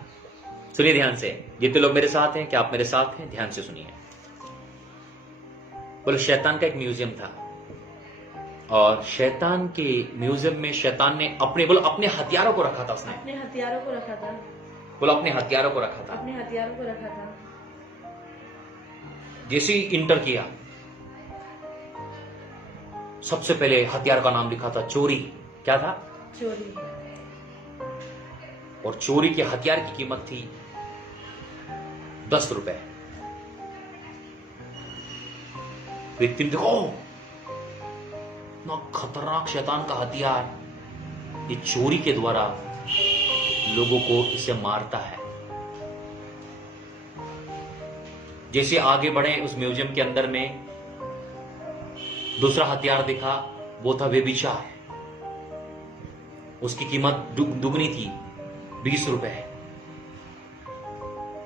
सुनिए ध्यान से, जितने लोग मेरे साथ हैं, क्या आप मेरे साथ हैं? ध्यान से सुनिए। बोलो शैतान का एक म्यूजियम था, और शैतान के म्यूजियम में शैतान ने अपने, बोलो अपने हथियारों को रखा था। उसने अपने हथियारों को रखा था। बोलो अपने हथियारों को रखा था। अपने हथियारों को रखा था। जैसे ही इंटर किया, सबसे पहले हथियार का नाम लिखा था चोरी। क्या था? चोरी। और चोरी के हथियार की कीमत थी 10 रुपए। व्यक्ति ने देखो ना, खतरनाक शैतान का हथियार, ये चोरी के द्वारा लोगों को इसे मारता है। जैसे आगे बढ़े उस म्यूजियम के अंदर में, दूसरा हथियार दिखा, वो था व्यभिचार। उसकी कीमत दुगनी थी, 20 रुपए।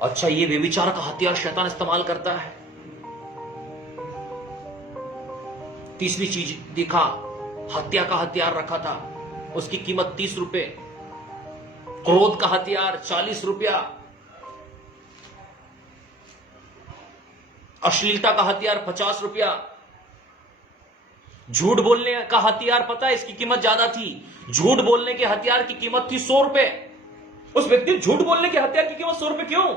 अच्छा, ये व्यभिचार का हथियार शैतान इस्तेमाल करता है। तीसरी चीज दिखा, हत्या का हथियार रखा था, उसकी कीमत 30 रुपए। क्रोध का हथियार 40 रुपया, अश्लीलता का हथियार 50 रुपया, झूठ बोलने का हथियार पता है इसकी कीमत ज्यादा थी। झूठ बोलने के हथियार की कीमत थी 100 रुपए। उस व्यक्ति झूठ बोलने के हथियार की कीमत 100 रुपए क्यों?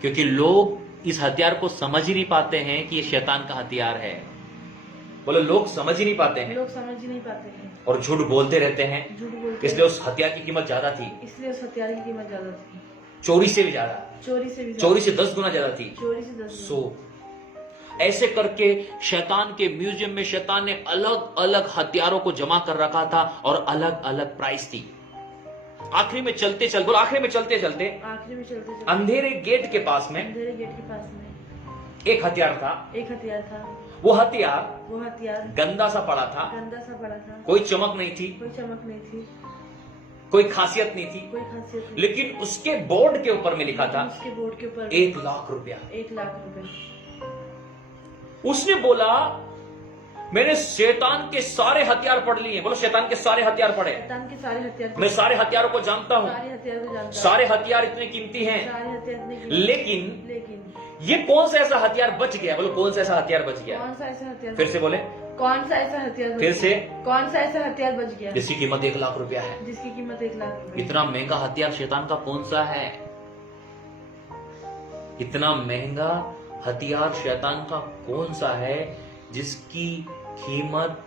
क्योंकि लोग इस हथियार को समझ ही नहीं पाते हैं कि यह शैतान का हथियार है। बोलो, लोग समझ ही नहीं पाते हैं, लोग समझ ही नहीं पाते हैं और झूठ बोलते रहते हैं। झूठ बोलते इसलिए उस हथियार की कीमत ज्यादा थी, इसलिए उस हथियार की कीमत ज्यादा थी, चोरी से भी ज्यादा, चोरी से भी चोरी से 10 गुना ज्यादा थी। चोरी से 10 सो ऐसे करके शैतान के म्यूजियम में शैतान ने अलग अलग हथियारों को जमा कर रखा था और अलग अलग प्राइस थी। आखिरी में चलते चलते आखिरी में चलते अंधेरे गेट के पास में अंधेरे गेट के पास में एक हथियार था। एक हथियार था। वो हथियार गंदा सा पड़ा था, कोई चमक नहीं थी, कोई खासियत नहीं थी, लेकिन उसके बोर्ड के ऊपर में लिखा था उसके बोर्ड के ऊपर 1 लाख रुपया। 1 लाख रुपए। उसने बोला, मैंने शैतान के सारे हथियार पढ़ लिए। बोलो, शैतान के सारे हथियार पढ़े। शैतान के सारे हथियार मैं सारे हथियारों को जानता हूँ, सारे हथियार को जानता हूँ, सारे हथियार इतने कीमती हैं, सारे हथियार इतने कीमती, लेकिन ये कौन सा ऐसा हथियार बच गया? बोलो, कौन सा ऐसा हथियार बच गया? कौन सा ऐसा हथियार? फिर से बोले, कौन सा ऐसा हथियार? फिर से, कौन सा ऐसा हथियार बच गया जिसकी कीमत 1 लाख रुपया है? जिसकी कीमत 1 लाख रुपए। इतना महंगा हथियार शैतान का कौन सा है? इतना महंगा हथियार शैतान का कौन सा है जिसकी कीमत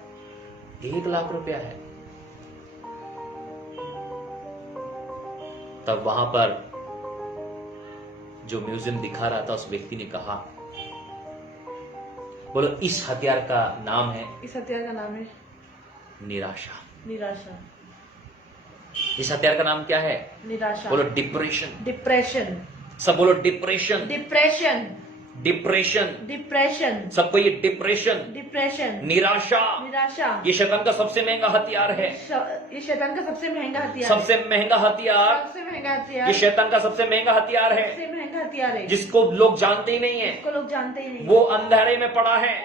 1 लाख रुपया है? तब वहां पर जो म्यूजियम दिखा रहा था उस व्यक्ति ने कहा, बोलो, इस हथियार का नाम है, इस हथियार का नाम है निराशा। निराशा। इस हथियार का नाम क्या है? निराशा। बोलो, डिप्रेशन। डिप्रेशन। सब बोलो, डिप्रेशन। डिप्रेशन। डिप्रेशन। डिप्रेशन। सबको ये डिप्रेशन, डिप्रेशन, निराशा, निराशा, ये शैतान का सबसे महंगा हथियार है। ये शैतान का सबसे महंगा हथियार, सबसे महंगा हथियार, सबसे महंगा हथियार, ये शैतान का सबसे महंगा हथियार है, सबसे महंगा हथियार है, जिसको लोग जानते ही नहीं है, जिसको लोग जानते ही नहीं। वो अंधेरे में पड़ा है,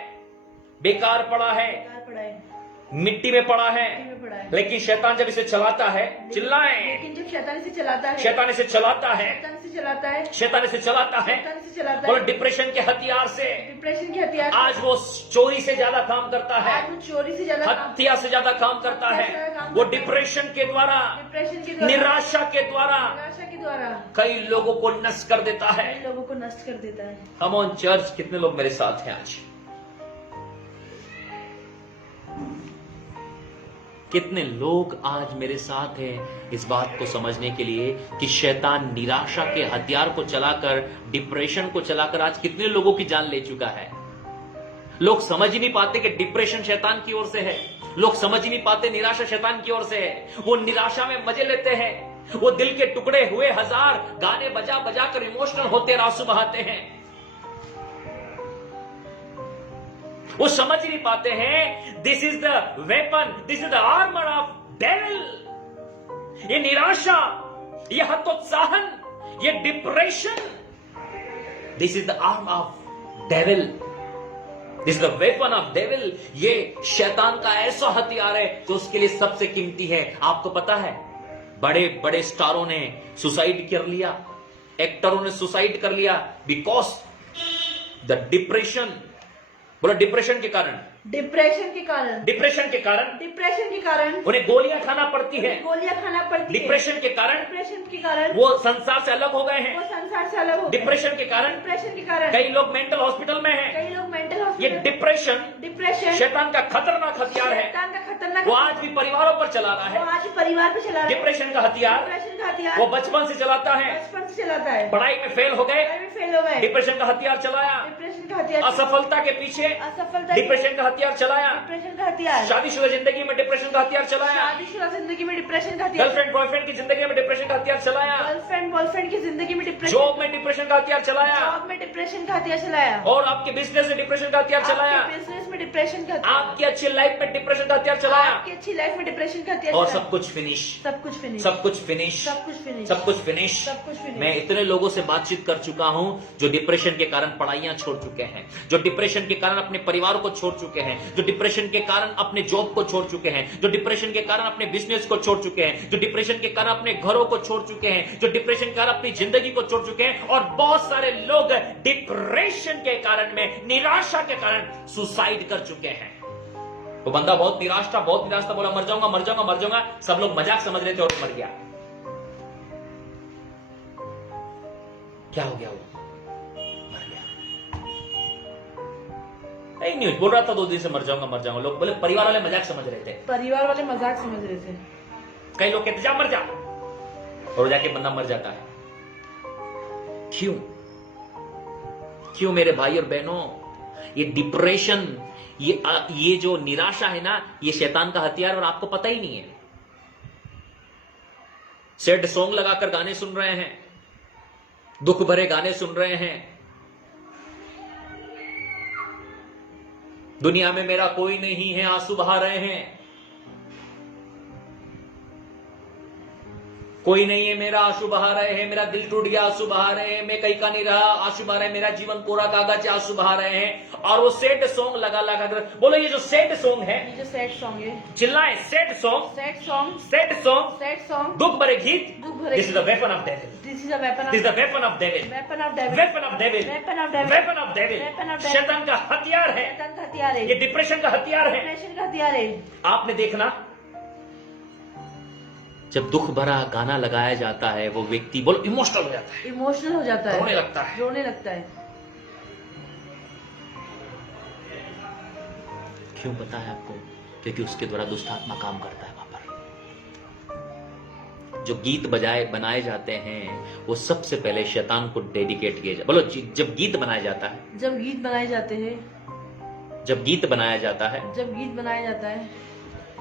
बेकार पड़ा है, बेकार पड़ा है, मिट्टी में पड़ा है, मिट्टी में पड़ा है। लेकिन शैतान जब इसे चलाता है, चिल्लाएं, लेकिन जब शैतान इसे चलाता है, शैतान इसे चलाता है, शैतान इसे चलाता है, शैतान इसे चलाता है, शैतान इसे चलाता बोलो, है, डिप्रेशन के हथियार से डिप्रेशन के हथियार, आज वो चोरी से ज्यादा काम करता है, आज वो चोरी से ज्यादा, हत्या से ज्यादा काम करता है। वो डिप्रेशन के द्वारा, डिप्रेशन के द्वारा, निराशा के द्वारा निराशा के द्वारा कई लोगों को नष्ट कर देता है। कई लोगों को नष्ट कर देता है। कम ऑन चर्च, कितने लोग मेरे साथ हैं आज? कितने लोग आज मेरे साथ हैं इस बात को समझने के लिए कि शैतान निराशा के हथियार को चलाकर, डिप्रेशन को चलाकर आज कितने लोगों की जान ले चुका है। लोग समझ ही नहीं पाते कि डिप्रेशन शैतान की ओर से है, लोग समझ ही नहीं पाते निराशा शैतान की ओर से है। वो निराशा में मजे लेते हैं, वो दिल के टुकड़े हुए हजार गाने बजा बजा कर इमोशनल होते और आंसू बहाते हैं। वो समझ ही नहीं पाते हैं, this is the weapon, this is the armour of devil. ये निराशा, ये हतोत्साहन, ये depression, this is the arm of devil, this is the weapon of devil. ये शैतान का ऐसा हथियार है जो उसके लिए सबसे कीमती है। आपको पता है, बड़े बड़े स्टारों ने सुसाइड कर लिया, एक्टरों ने सुसाइड कर लिया, बिकॉज द डिप्रेशन। बोलो, डिप्रेशन के कारण, डिप्रेशन के कारण, डिप्रेशन के कारण, डिप्रेशन के कारण उन्हें गोलियां खाना पड़ती है, गोलियां खाना पड़ती है। डिप्रेशन के कारण, डिप्रेशन के कारण वो संसार से अलग हो गए हैं, वो संसार से अलग हो गए। डिप्रेशन के कारण, डिप्रेशन के कारण कई लोग मेंटल हॉस्पिटल में हैं। कई लोग मेंटल ये हॉस्पिटल। डिप्रेशन डिप्रेशन शैतान का खतरनाक हथियार है। शैतान का खतरनाक, वो आज भी परिवारों पर चला रहा वो है। आज परिवार पे चला रहा है। डिप्रेशन का हथियार डिप्रेशन का हथियार वो बचपन से चलाता है, बचपन से चलाता है। पढ़ाई में फेल हो गए, पढ़ाई में फेल हो गए, डिप्रेशन का हथियार चलाया, डिप्रेशन का हथियार, असफलता के पीछे असफलता, डिप्रेशन का हथियार चलाया, डिप्रेशन का हथियार, शादीशुदा जिंदगी में डिप्रेशन का हथियार चलाया, शादीशुदा जिंदगी में डिप्रेशन का हथियार, गर्लफ्रेंड बॉयफ्रेंड की जिंदगी में डिप्रेशन का हथियार चलाया, गर्लफ्रेंड बॉयफ्रेंड की जिंदगी में डिप्रेशन, जॉब में डिप्रेशन का हथियार चलाया, जॉब में डिप्रेशन डिप्रेशन का हथियार चलाया, और आपके बिजनेस में डिप्रेशन का हथियार चलाया, आपके बिजनेस में डिप्रेशन का हथियार, आपकी अच्छी लाइफ में डिप्रेशन का हथियार चलाया, आपकी अच्छी लाइफ में डिप्रेशन का हथियार और चलाया। सब कुछ फिनिश, सब कुछ फिनिश, सब कुछ फिनिश, सब कुछ फिनिश, सब कुछ फिनिश। सब कुछ फिनिश। मैं इतने लोगों से बातचीत कर चुका हूं जो डिप्रेशन के कारण पढ़ाइयां छोड़ चुके हैं, जो डिप्रेशन के कारण अपने परिवार को छोड़ चुके हैं, जो डिप्रेशन के कारण अपने जॉब को छोड़ चुके हैं, जो डिप्रेशन के कारण अपने बिजनेस को छोड़ चुके हैं, जो डिप्रेशन के कारण अपने घरों को छोड़ चुके हैं, जो डिप्रेशन के कारण अपनी जिंदगी को छोड़ चुके हैं। और बहुत सारे लोग डिप्रेशन के कारण में, निराशा के कारण सुसाइड कर चुके हैं। वो बंदा बहुत निराश था, बोला मर जाऊंगा मर जाऊंगा मर जाऊंगा। सब लोग मजाक समझ रहे थे और मर गया। क्या हो गया? वो मर गया। नहीं न्यूज बोल रहा था 2 दिन से मर जाऊंगा। लोग बोले, परिवार वाले मजाक समझ रहे थे, परिवार वाले मजाक समझ रहे थे। कई लोग कहते जा मर जा, और जाके बंदा मर जाता है। क्यों मेरे भाई और बहनों? ये डिप्रेशन, ये जो निराशा है ना, ये शैतान का हथियार, और आपको पता ही नहीं है। सैड सॉन्ग लगाकर गाने सुन रहे हैं, दुख भरे गाने सुन रहे हैं। दुनिया में मेरा कोई नहीं है, आंसू बहा रहे हैं। कोई नहीं है मेरा, आंसू बहा रहे हैं। मेरा दिल टूट गया, आंसू बहा रहे हैं। मैं कहीं का नहीं रहा, आंसू बहा रहे हैं। मेरा जीवन कोरा कागज, आंसू बहा रहे हैं। और वो सैड सॉन्ग लगा कर बोलो, ये जो सैड सॉन्ग है, ये जो सैड सॉन्ग है, चिल्लाए sad song, sad song, sad song, sad song, दुख भरे गीत। दुख भरे this is the weapon of devil, this is the weapon this is the weapon of devil, weapon of devil, weapon of devil, weapon of devil, weapon of devil, weapon of devil. शैतान का हथियार है, शैतान का हथियार है, ये डिप्रेशन का हथियार है। डिप्रेशन का हथियार है। आपने देखना, जब दुख भरा गाना लगाया जाता है, वो व्यक्ति बोलो इमोशनल हो जाता है, इमोशनल हो जाता है, रोने लगता है। रोने लगता है। क्यों पता है आपको? क्योंकि उसके द्वारा दुष्ट आत्मा काम करता है वहां पर। जो गीत बनाए जाते हैं, वो सबसे पहले शैतान को डेडिकेट किए जाते। बोलो, जब गीत बनाया जाता है, जब गीत बनाए जाते हैं, जब गीत बनाया जाता है, जब गीत बनाया जाता है,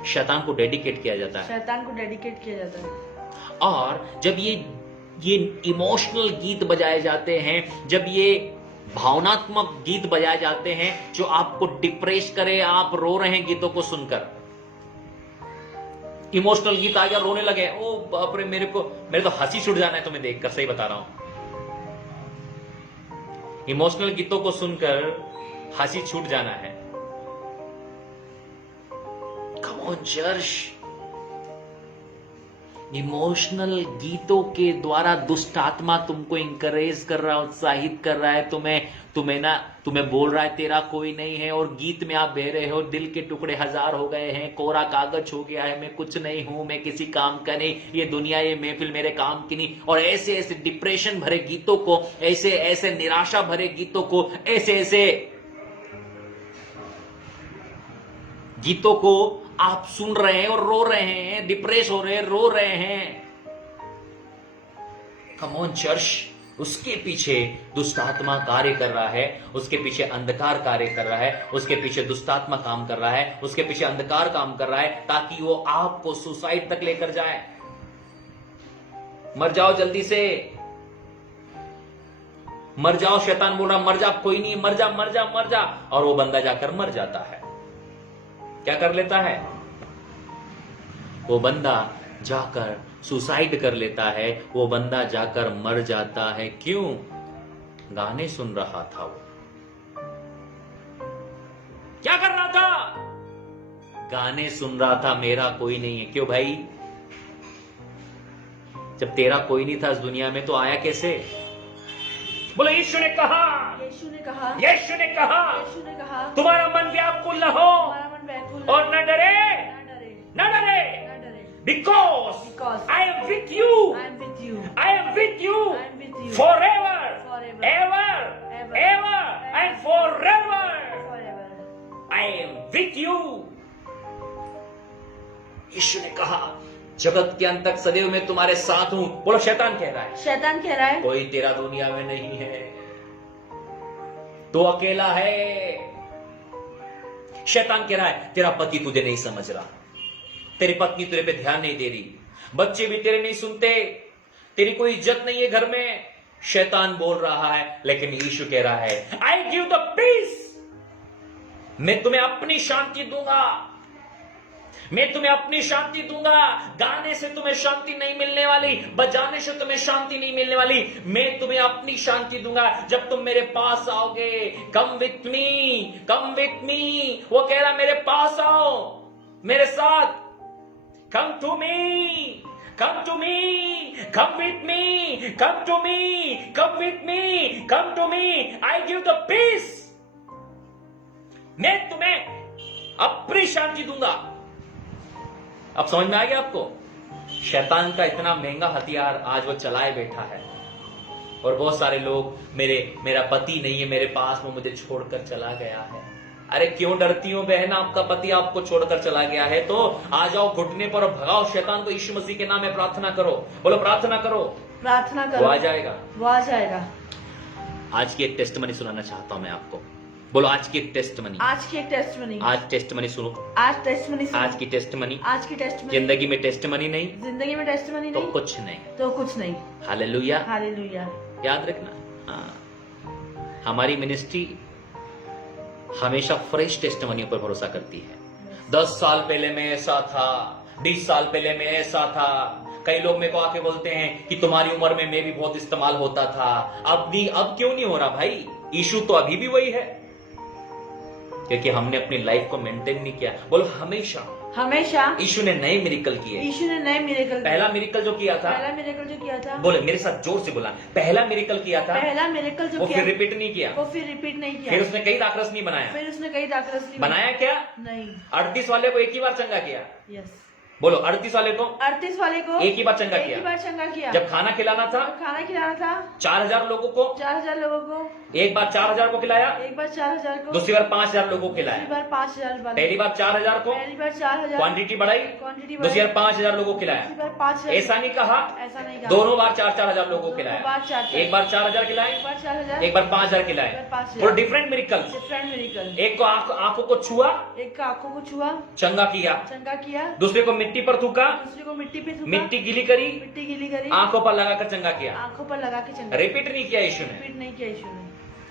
शैतान को डेडिकेट किया जाता है। शैतान को डेडिकेट किया जाता है। और जब ये इमोशनल गीत बजाए जाते हैं, जब ये भावनात्मक गीत बजाए जाते हैं जो आपको डिप्रेस करे, आप रो रहे हैं गीतों को सुनकर, इमोशनल गीत आ गया, रोने लगे, ओ बाप रे, मेरे तो हंसी छूट जाना है तुम्हें देखकर, सही बता रहा हूं। इमोशनल गीतों को सुनकर हंसी छूट जाना है। कम ऑन चर्च, इमोशनल गीतों के द्वारा दुष्ट आत्मा तुमको इंकरेज कर रहा है, उत्साहित कर रहा है, तुम्हें बोल रहा है तेरा कोई नहीं है, और गीत में आप बह रहे हो, दिल के टुकड़े 1000 हो गए हैं, कोरा कागज हो गया है, मैं कुछ नहीं हूं, मैं किसी काम का नहीं, ये दुनिया ये महफिल मेरे काम की नहीं। और ऐसे ऐसे डिप्रेशन भरे गीतों को, ऐसे ऐसे निराशा भरे गीतों को, ऐसे ऐसे गीतों को आप सुन रहे हैं और रो रहे हैं, डिप्रेस हो रहे हैं, रो रहे हैं। कम ऑन चर्च, उसके पीछे दुष्ट आत्मा कार्य कर रहा है, उसके पीछे अंधकार कार्य कर रहा है, उसके पीछे दुष्ट आत्मा काम कर रहा है, उसके पीछे अंधकार काम कर रहा है, ताकि वो आपको सुसाइड तक लेकर जाए। मर जाओ जल्दी से, मर जाओ, शैतान बोल रहा मर जा, कोई नहीं, मर जा मर जा मर जा, और वो बंदा जाकर मर जाता है। क्या कर लेता है? वो बंदा जाकर सुसाइड कर लेता है, वो बंदा जाकर मर जाता है। क्यों? गाने सुन रहा था वो। क्या कर रहा था? गाने सुन रहा था, मेरा कोई नहीं है। क्यों भाई? जब तेरा कोई नहीं था इस दुनिया में, तो आया कैसे? बोलो, यीशु ने कहा, यीशु ने कहा, यीशु ने कहा, यीशु ने कहा, तुम्हारा मन व्याकुल न हो तुम्हारा मन व्याकुल और न डरे, न डरे, न डरे, न डरे, because I am with you, I am with you, I am with you, I am with you, forever, forever, ever, ever, ever, and forever. forever. I am with you. यीशु ने कहा, जगत के अंत तक सदैव मैं तुम्हारे साथ हूं। बोलो, शैतान कह रहा है, शैतान कह रहा है, कोई तेरा दुनिया में नहीं है, तो अकेला है। शैतान कह रहा है, तेरा पति तुझे नहीं समझ रहा, तेरी पत्नी तेरे पे ध्यान नहीं दे रही, बच्चे भी तेरे नहीं सुनते, तेरी कोई इज्जत नहीं है घर में, शैतान बोल रहा है, लेकिन यीशु कह रहा है आई गिव द पीस, मैं तुम्हें अपनी शांति दूंगा, मैं तुम्हें अपनी शांति दूंगा। गाने से तुम्हें शांति नहीं मिलने वाली, बजाने से तुम्हें शांति नहीं मिलने वाली, मैं तुम्हें अपनी शांति दूंगा जब तुम मेरे पास आओगे। कम विथ मी, कम विथ मी, वो कह रहा मेरे पास आओ, मेरे साथ, come to me, come to me, come with me, come to me, come with me, come to me, I give the peace, मैं तुम्हें अपनी शांति दूंगा। अब समझ में आ गया आपको? शैतान का इतना महंगा हथियार आज वो चलाए बैठा है। और बहुत सारे लोग मेरा पति नहीं है मेरे पास, वो मुझे छोड़कर चला गया है। अरे क्यों डरती हो बहन, आपका पति आपको छोड़कर चला गया है तो आ जाओ घुटने पर और भगाओ शैतान को। यीशु मसीह के नाम में प्रार्थना करो, बोलो प्रार्थना करो, प्रार्थना करो, वो आ जाएगा, वो आ जाएगा। आज की एक टेस्टमनी सुनाना चाहता हूं मैं आपको। बोलो आज की एक टेस्टमनी, आज की एक टेस्टमनी, आज टेस्टमनी सुनो, आज टेस्टमनी सुनो, आज की टेस्टमनी, आज की टेस्टमनी। जिंदगी में टेस्टमनी नहीं, जिंदगी में टेस्टमनी तो नहीं कुछ नहीं, तो कुछ नहीं। Hallelujah, hallelujah. याद रखना। हाँ, हमारी मिनिस्ट्री हमेशा फ्रेश टेस्टमनियों पर भरोसा करती है। 10 साल पहले मैं ऐसा था, 20 साल पहले मैं ऐसा था। कई लोग मेरे को आके बोलते हैं कि तुम्हारी उम्र में मैं भी बहुत इस्तेमाल होता था, अब क्यों नहीं हो रहा भाई? यीशु तो अभी भी वही है, क्योंकि हमने अपनी लाइफ को मेंटेन नहीं किया। बोलो हमेशा, हमेशा यीशु ने नए मिरेकल किए। यीशु ने नए मिरेकल, पहला मिरेकल जो किया था, पहला मिरेकल जो किया था, बोले मेरे साथ जोर से बोला, पहला मिरेकल किया था, पहला मिरेकल जो वो किया, फिर रिपीट नहीं किया, वो फिर रिपीट नहीं किया, फिर उसने कई दाखरस नहीं बनाया, फिर उसने कई दाखरस नहीं बनाया क्या? नहीं। 38 वाले को एक ही बार चंगा किया। यस, बोलो 38 वाले को 38 वाले को एक ही बार चंगा एक ही किया। बार चंगा किया। जब खाना खिलाना था, जब खाना खिलाना था 4000 लोगों को, 4000 लोगों को, एक बार 4000 को खिलाया, एक बार 4000 को, दूसरी बार 5000 लोगों को दूसरी खिलाया। बार 5000 वाले, पहली बार 4000 को, पहली बार 4000, क्वांटिटी बढ़ाई, क्वांटिटी दूसरी बार 5000 लोगों को दूसरी खिलाया। बार 5000, ऐसा नहीं कहा, ऐसा नहीं कहा, दोनों बार 4-4000 लोगों को दोनों खिलाया। बार 4-4, एक बार 4000 खिलाए, एक बार 4000, एक बार 5000 खिलाए। एक बार 5000। थोड़ा डिफरेंट मिरेकल्स। Different miracle. एक को आंखों को छुआ, एक का आंखों को छुआ, चंगा किया, चंगा किया, दूसरे को मिट्टी पर थूका, दूसरे को मिट्टी पे थूका, मिट्टी गीली करी, मिट्टी गीली करी, आंखों पर लगाकर चंगा किया। आंखों पर लगा के चंगा, रिपीट नहीं किया यीशु ने। रिपीट नहीं किया यीशु ने।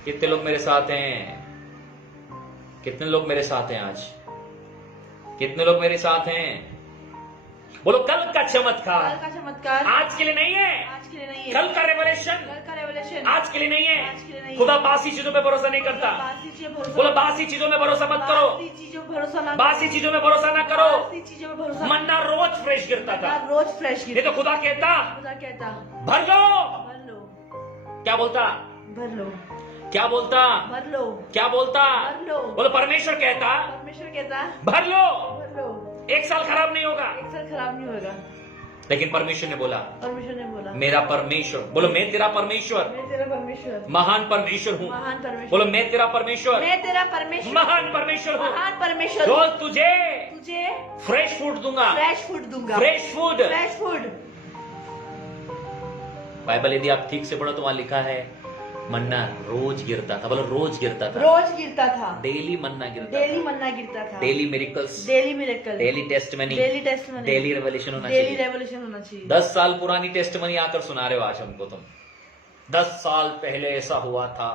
कितने लोग मेरे साथ हैं? कितने लोग मेरे साथ हैं आज? कितने लोग मेरे साथ हैं? बोलो कल का चमत्कार कल का चमत्कार आज के लिए नहीं है, आज के लिए नहीं है। कल का रेवलेशन कल का रेवलेशन आज के लिए नहीं आज के लिए है। नहीं खुदा है। बासी चीजों में भरोसा नहीं करता। बासी चीजों पर भरोसा, बोलो बासी चीजों में भरोसा मत करो, बासी चीजों पर भरोसा ना, बासी चीजों में भरोसा ना करो। बासी चीजों पर भरोसा, मन्ना रोज फ्रेश गिरता था, रोज फ्रेश ये तो खुदा कहता खुदा कहता भर लो। भर लो, क्या बोलता? भर लो, क्या बोलता? भर लो, क्या बोलता? भर लो। बोलो परमेश्वर कहता परमेश्वर कहता भर लो, भर लो, 1 साल खराब नहीं होगा। एक साल खराब नहीं होगा। लेकिन परमेश्वर ने बोला परमेश्वर ने बोला मेरा परमेश्वर, बोलो मैं तेरा परमेश्वर, मैं तेरा परमेश्वर, महान परमेश्वर हूँ। महान परमेश्वर, बोलो मैं तेरा परमेश्वर, मैं तेरा परमेश्वर, महान परमेश्वर हूँ। महान परमेश्वर, रोज तुझे तुझे फ्रेश फूड दूंगा, फ्रेश फूड दूंगा, fresh food. Fresh food. Bible यदि आप ठीक से पढ़ो तो वहां लिखा है मन्ना रोज गिरता था। बोलो रोज गिरता था, रोज गिरता था, डेली मन्ना गिरता डेली था, मन्ना गिरता था, daily miracles, daily miracle, daily testimony, daily testimony, daily revelation होना डेली चाहिए। रेवोल्यूशन होना चाहिए। 10 साल पुरानी टेस्टमनी आकर सुना रहे हो आज हमको तुम। 10 साल पहले ऐसा हुआ था,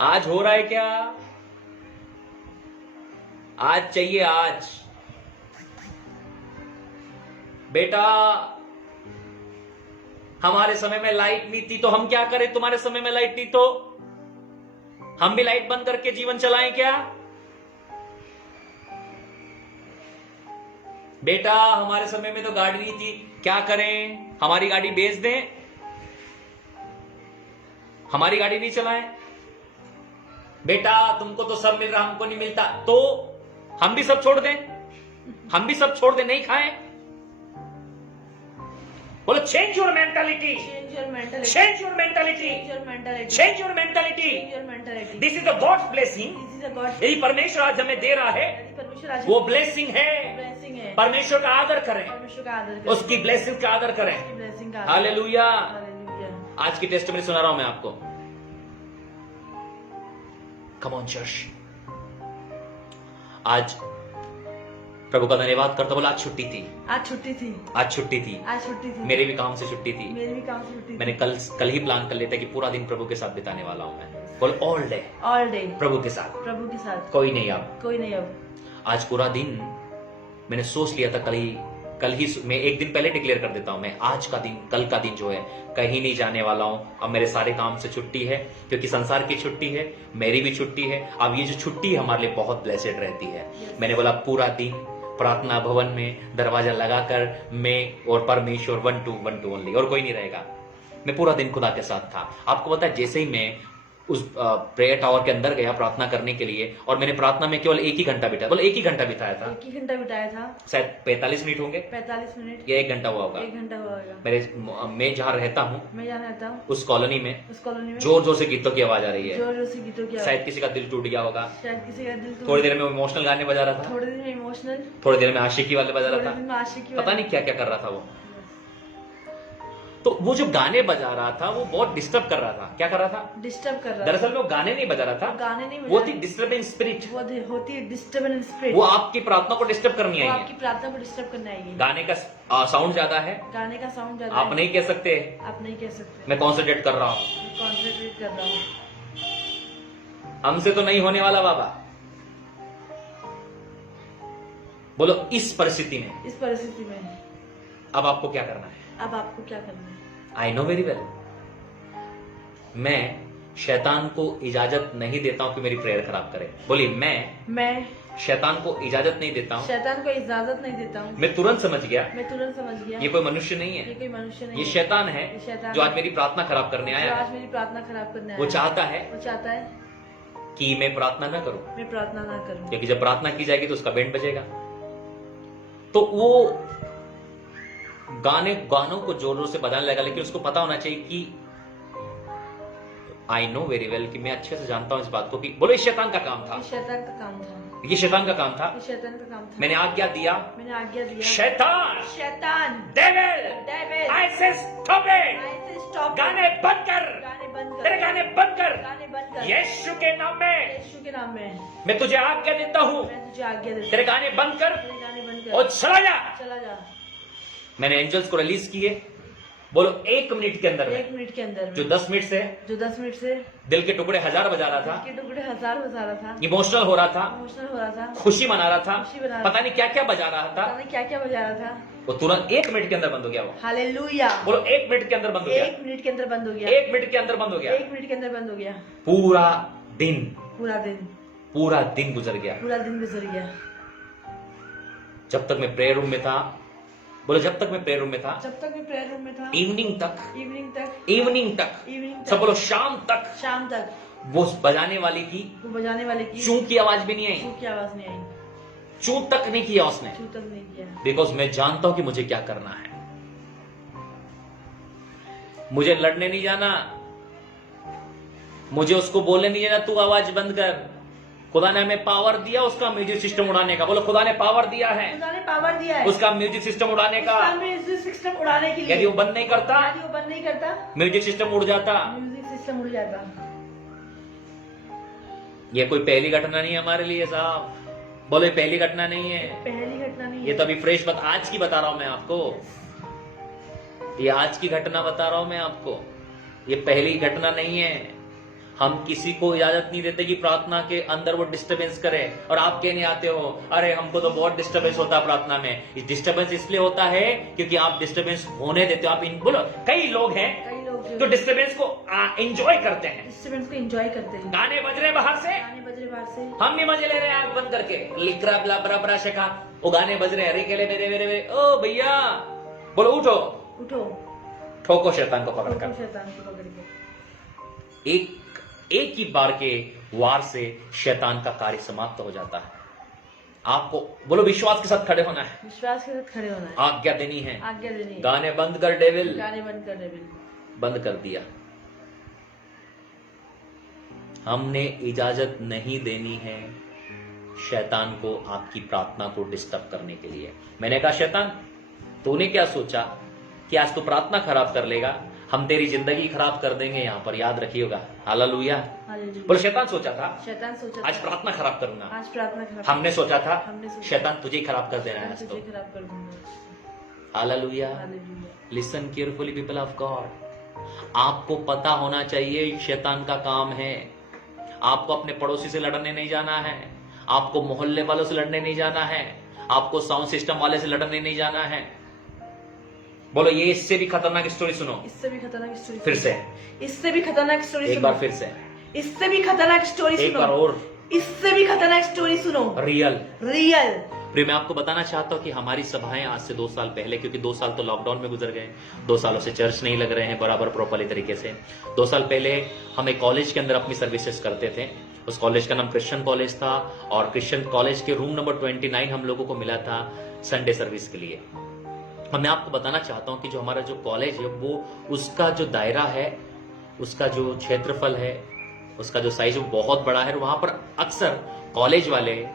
आज हो रहा है क्या? आज चाहिए आज। बेटा हमारे समय में लाइट नहीं थी तो हम क्या करें? तुम्हारे समय में लाइट नहीं तो हम भी लाइट बंद करके जीवन चलाएं क्या? बेटा हमारे समय में तो गाड़ी नहीं थी, क्या करें? हमारी गाड़ी बेच दें? हमारी गाड़ी नहीं चलाएं? बेटा तुमको तो सब मिल रहा, हमको नहीं मिलता, तो हम भी सब छोड़ दें? हम भी सब छोड़ दें, नहीं खाएं? बोलो change your mentality, change your mentality, change your mentality, change your mentality, change your mentality. Change your mentality. This is the gods blessing. This is a God, यही परमेश्वर आज हमें दे रहा है, परमेश्वर आज वो ब्लेसिंग है। ब्लेसिंग है। परमेश्वर का आदर करें, परमेश्वर का आदर करें, उसकी ब्लेसिंग का आदर करें। उसकी ब्लेसिंग का आदर। हालेलुया। हालेलुया। आज की टेस्ट में सुना रहा हूं मैं आपको। कम ऑन चर्च। आज प्रभु का धन्यवाद करता, बोला आज छुट्टी थी, आज छुट्टी थी, आज छुट्टी थी, आज छुट्टी थी, मेरे भी काम से छुट्टी थी। मेरी भी काम से छुट्टी थी। मैंने कल ही प्लान कर लेता कि पूरा दिन प्रभु के साथ बिताने वाला हूं मैं। बोल ऑल डे ऑल डे प्रभु के साथ, प्रभु के साथ, कोई नहीं। अब कोई नहीं। अब आज पूरा दिन मैंने सोच लिया था, कल ही मैं एक दिन पहले डिक्लेयर कर देता हूं, मैं आज का दिन, कल का दिन जो है कहीं नहीं जाने वाला हूं। अब मेरे सारे काम से छुट्टी है, क्योंकि संसार की छुट्टी है, मेरी भी छुट्टी है। अब ये जो छुट्टी हमारे लिए बहुत ब्लेसेड रहती है। मैंने बोला पूरा दिन प्रार्थना भवन में दरवाजा लगाकर मैं और परमेश्वर वन टू ओनली, और कोई नहीं रहेगा। मैं पूरा दिन खुदा के साथ था। आपको पता है, जैसे ही मैं उस प्रेयर टावर के अंदर गया प्रार्थना करने के लिए, और मैंने प्रार्थना में केवल 1 ही घंटा बिताया, बोलो 1 ही घंटा बिताया था, 1 ही घंटा बिताया था, शायद 45 मिनट होंगे, 45 मिनट या 1 घंटा हुआ होगा। 1 घंटा हुआ होगा। मैं जहाँ रहता हूँ, मैं जहाँ रहता हूँ उस कॉलोनी में उस कॉलोनी में जोर जोर से गीतों की आवाज आ रही है। जोर जोर से गीतों की आवाज। शायद किसी का दिल टूट गया होगा, शायद किसी का दिल टूट थोड़ी देर में इमोशनल गाने बजा रहा था, थोड़ी देर में इमोशनल, थोड़ी देर में आशिकी वाले बजा थोड़ी रहा देर में था, आशिकी पता वाले। नहीं क्या क्या कर रहा था वो। तो वो जो गाने बजा रहा था वो बहुत डिस्टर्ब कर रहा था। क्या कर रहा था? डिस्टर्ब कर रहा था। दरअसल में वो गाने नहीं बजा रहा था, गाने नहीं वो बजा थी रहा। Disturbing spirit. वो होती है डिस्टर्बेंस स्पिरिट। वो आपकी प्रार्थना को डिस्टर्ब करनी वो आई आपकी है। प्रार्थना को डिस्टर्ब करने आएगी। गाने का साउंड ज्यादा है, गाने का साउंड ज्यादा आप है। नहीं कह सकते आप नहीं कह सकते। मैं कॉन्सेंट्रेट कर रहा हूँ, कॉन्सेंट्रेट कर रहा हूँ। हमसे तो नहीं होने वाला बाबा। बोलो इस परिस्थिति में, इस परिस्थिति में अब आपको क्या करना है? अब आपको क्या करना है? आई नो वेरी वेल, मैं शैतान को इजाजत नहीं देता हूं कि मेरी प्रेयर खराब करे। बोली मैं शैतान को इजाजत नहीं देता हूं। शैतान को इजाजत नहीं देता हूँ। मैं तुरंत समझ गया मैं तुरंत समझ गया ये कोई मनुष्य नहीं ये है, कोई मनुष्य नहीं ये है। शैतान है ये शैतान जो है। आज मेरी प्रार्थना खराब करने जो आया आज है। मेरी प्रार्थना खराब करने आया वो है। चाहता है वो चाहता है कि मैं प्रार्थना न करूं, मैं प्रार्थना ना करूं। क्योंकि जब प्रार्थना की जाएगी तो उसका बैंड बजेगा। तो वो गानों को जोर जोर से बजाने लगा, लेकिन उसको पता होना चाहिए कि आई नो वेरी वेल, कि मैं अच्छे से जानता हूं इस बात को कि बोलो ये शैतान का काम था, ये शैतान का काम था। ये शैतान का काम था। ये शैतान का काम था। मैंने आज्ञा दिया, मैंने आज्ञा दिया। शैतान, शैतान, डेविल, डेविल, आई से स्टॉप इट, आई से स्टॉप। गाने बंद कर, गाने बंद कर। तेरे गाने बंद कर, गाने बंद कर। यीशु के नाम में यीशु के नाम में मैं तुझे आज्ञा देता हूं, मैं तुझे आज्ञा देता तेरे गाने बंद कर हूं। तेरे गाने बंद कर और चला जा। चला जा। मैंने एंजल्स को रिलीज किए। बोलो 1 मिनट के अंदर 1 में, मिनट के अंदर जो में 10 मिनट से जो 10 मिनट से दिल के टुकड़े 1000 बजा रहा था, के टुकड़े 1000 बजा रहा था, इमोशनल हो रहा था, इमोशनल हो रहा था, खुशी मना रहा था, खुशी मना रहा पता नहीं क्या क्या बजा रहा था, पता नहीं क्या क्या बजा रहा था, वो तुरंत 1 मिनट के अंदर बंद हो गया। वो हालेलुया। बोलो 1 मिनट के अंदर बंद हो गया, 1 मिनट के अंदर बंद हो गया। 1 मिनट के अंदर बंद हो गया। 1 मिनट के अंदर बंद हो गया। पूरा दिन पूरा दिन गुजर गया। पूरा दिन गुजर गया। जब तक मैं प्रेयर रूम में था, बोलो जब तक मैं प्रेयर रूम में था, जब तक मैं प्रेयर रूम में था, इवनिंग तक, इवनिंग तक, इवनिंग तक, इवनिंग सब तक, बोलो शाम तक, शाम तक वो बजाने वाली की वो बजाने वाले की चूं की आवाज भी नहीं आई, चूं की आवाज नहीं आई। चूं तक नहीं किया उसने, चूं तक नहीं किया। बिकॉज मैं जानता हूं कि मुझे क्या करना है। मुझे लड़ने नहीं जाना, मुझे उसको बोलने नहीं जाना तू आवाज बंद कर। खुदा ने हमें पावर दिया उसका म्यूजिक सिस्टम उड़ाने का। बोलो खुदा ने पावर दिया है खुदा ने पावर दिया है उसका म्यूजिक सिस्टम उड़ाने का। उसका म्यूजिक सिस्टम उड़ाने के लिए। यदि वो बंद नहीं करता, यदि वो बंद नहीं करता, म्यूजिक सिस्टम उड़ जाता। म्यूजिक सिस्टम उड़ जाता। ये कोई पहली घटना नहीं है हमारे लिए साहब। बोलो ये पहली घटना नहीं है, पहली घटना नहीं ये है। तो अभी फ्रेश आज की बता रहा हूं मैं आपको। ये आज की घटना बता रहा हूं मैं आपको, ये पहली घटना नहीं है। हम किसी को इजाजत नहीं देते कि प्रार्थना के अंदर वो डिस्टरबेंस करे। और आप कहने आते हो अरे हमको तो बहुत डिस्टरबेंस होता है प्रार्थना में। डिस्टरबेंस इसलिए होता है क्योंकि आप डिस्टरबेंस होने देते हो। आप बोलो कई लोग हैं कई लोग जो डिस्टरबेंस को एंजॉय करते हैं। डिस्टरबेंस को एंजॉय करते हैं। गाने बज रहे बाहर से, गाने बज रहे बाहर से, हम भी मजे ले रहे हैं आंख बंद करके, लिकरा ब्ला बरा बरा शका, वो गाने बज रहे हैं। अरे केले मेरे मेरे मेरे, ओ भैया बोलो उठो, उठो, ठोको शैतान को पकड़ उठो कर। शैतान को पकड़ के। एक ही बार के वार से शैतान का कार्य समाप्त हो जाता है। आपको बोलो विश्वास के साथ खड़े होना है, विश्वास के साथ खड़े होना है, आज्ञा देनी है। आज्ञा देनी है। गाने बंद कर डेविल, गाने बंद कर डेविल। बंद कर दिया। हमने इजाजत नहीं देनी है शैतान को आपकी प्रार्थना को डिस्टर्ब करने के लिए। मैंने कहा शैतान तूने क्या सोचा कि आज तू प्रार्थना खराब कर लेगा, हम तेरी जिंदगी खराब कर देंगे यहाँ पर, याद रखिएगा। हालेलुया। हालेलुया। बोलो शैतान सोचा था शैतान सोचा आज प्रार्थना खराब करूंगा, आज प्रार्थना खराब, हमने सोचा था हमने सोचा शैतान तुझे ही खराब कर देना है आज तुझे तो। खराब कर दूंगा। Hallelujah. Hallelujah. Listen carefully people of God, आपको पता होना चाहिए शैतान का काम है। आपको अपने पड़ोसी से लड़ने नहीं जाना है, आपको मोहल्ले वालों से लड़ने नहीं जाना है, आपको साउंड सिस्टम वाले से लड़ने नहीं जाना है। बोलो ये इससे भी खतरनाक स्टोरी सुनो, इससे भी खतरनाक स्टोरी, फिर से इससे भी खतरनाक स्टोरी एक बार फिर से, इससे भी खतरनाक स्टोरी एक बार सुनो, और, इससे भी खतरनाक स्टोरी सुनो। रियल। रियल। फिर मैं आपको बताना चाहता हूं कि हमारी सभाएं आज से 2 साल पहले, क्योंकि 2 साल तो लॉकडाउन में गुजर गए, 2 सालों से चर्च नहीं लग रहे हैं बराबर प्रॉपरली तरीके से। 2 साल पहले हम एक कॉलेज के अंदर अपनी सर्विसेज करते थे। उस कॉलेज का नाम क्रिश्चियन कॉलेज था और क्रिश्चियन कॉलेज के रूम नंबर 29 हम लोगों को मिला था संडे सर्विस के लिए। और मैं आपको बताना चाहता हूं कि जो हमारा जो कॉलेज है वो, उसका जो दायरा है, उसका जो क्षेत्रफल है, उसका जो साइज है वो बहुत बड़ा है। और वहां पर अक्सर कॉलेज वाले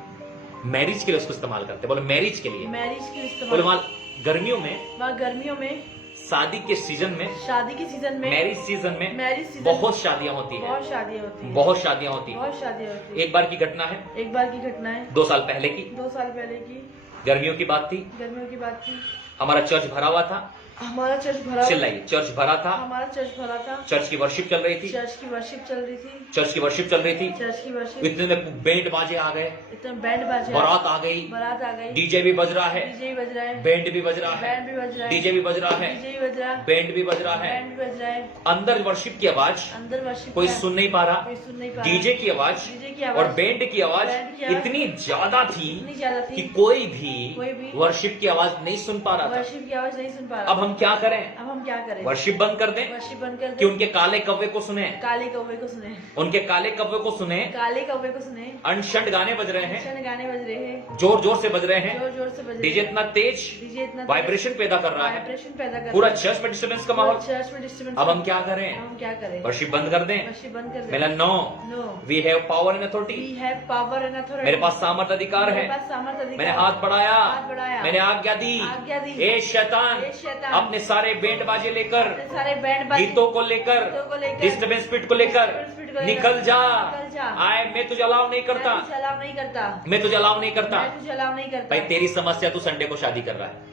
मैरिज के लिए उसको इस्तेमाल करते हैं। बोले मैरिज के लिए, मैरिज के इस्तेमाल, बोले वहां गर्मियों में, वहाँ गर्मियों में, शादी के सीजन में, शादी के सीजन में, मैरिज सीजन में, मैरिज सीजन, बहुत शादियां होती है, बहुत शादियां होती है, बहुत शादियां होती है। बहुत शादियां होती है। एक बार की घटना है, एक बार की घटना है, 2 साल पहले की, 2 साल पहले की, गर्मियों की बात थी। गर्मियों की बात थी। हमारा चर्च भरा हुआ था, हमारा चर्च भरा, चिल्लाइए, चर्च भरा था, हमारा चर्च भरा था, चर्च की वर्शिप चल रही थी, चर्च की वर्शिप चल रही थी, चर्च की वर्शिप चल रही थी। चर्च की वर्शिप, इतने में बैंड बाजे आ गए, इतना बैंड बाजा, बारात आ गई, बारात आ गई, डीजे भी बज रहा है, डीजे भी बज रहा है, बैंड भी बज रहा है, बैंड भी बज रहा है, डीजे भी बज रहा है, डीजे भी बज रहा है, बैंड भी बज रहा है। बैंड भी बज रहा है। अंदर वर्शिप की आवाज अंदर वर्शिप कोई का- सुन नहीं पा रहा, कोई सुन नहीं पा रहा, डीजे की आवाज डीजे की आवाज और बैंड की आवाज बैंड की आवाज इतनी ज्यादा थी इतनी ज्यादा कि थी, कोई कोई भी भी वर्शिप की आवाज नहीं सुन पा रहा था। वर्शिप की आवाज नहीं सुन पा रहा। अब हम क्या करें? अब हम क्या करें? वर्शिप बंद कर दें वर्शिप बंद कर कि दे, उनके काले कव्वे को सुने, काले कौवे को सुने, उनके काले कव्वे को सुने, काले कौवे को सुने, अनशंड गाने बज रहे हैं, क्षण गाने बज रहे हैं, जोर जोर से बज रहे हैं, जोर जोर से बज रहे डीजे हैं, इतना तेज डीजे इतना वाइब्रेशन पैदा कर रहा है, वाइब्रेशन पैदा कर पूरा रहा है, चर्च में डिस्टर्बेंस का पूरा माहौल। चर्च में डिस्टर्बेंस। अब हम क्या अब करें? हम क्या करें? वर्शिप बंद कर दें? वर्शिप बंद कर मेरा दे। No, no, we have power and authority, we have power and authority, मेरे पास सामर्थ अधिकार है, मेरे पास सामर्थ अधिकार, मैंने हाथ बढ़ाया, हाथ बढ़ाया, मैंने आज्ञा दी, आज्ञा दी, ए शैतान ए शैतान, अपने सारे बैंड बाजे लेकर, अपने सारे बैंड बाजे, गीतों को लेकर, गीतों को लेकर, डिस्टर्बेंस स्पिरिट को लेकर डिस्टर्बेंस स्पिरिट को लेकर, निकल जा। निकल जा। आए, मैं तुझे अलाउ नहीं करता, मैं तुझे अलाउ नहीं करता, मैं तुझे अलाउ नहीं करता। मैं तुझे अलाउ नहीं करता। भाई तेरी समस्या, तू संडे को शादी कर रहा है।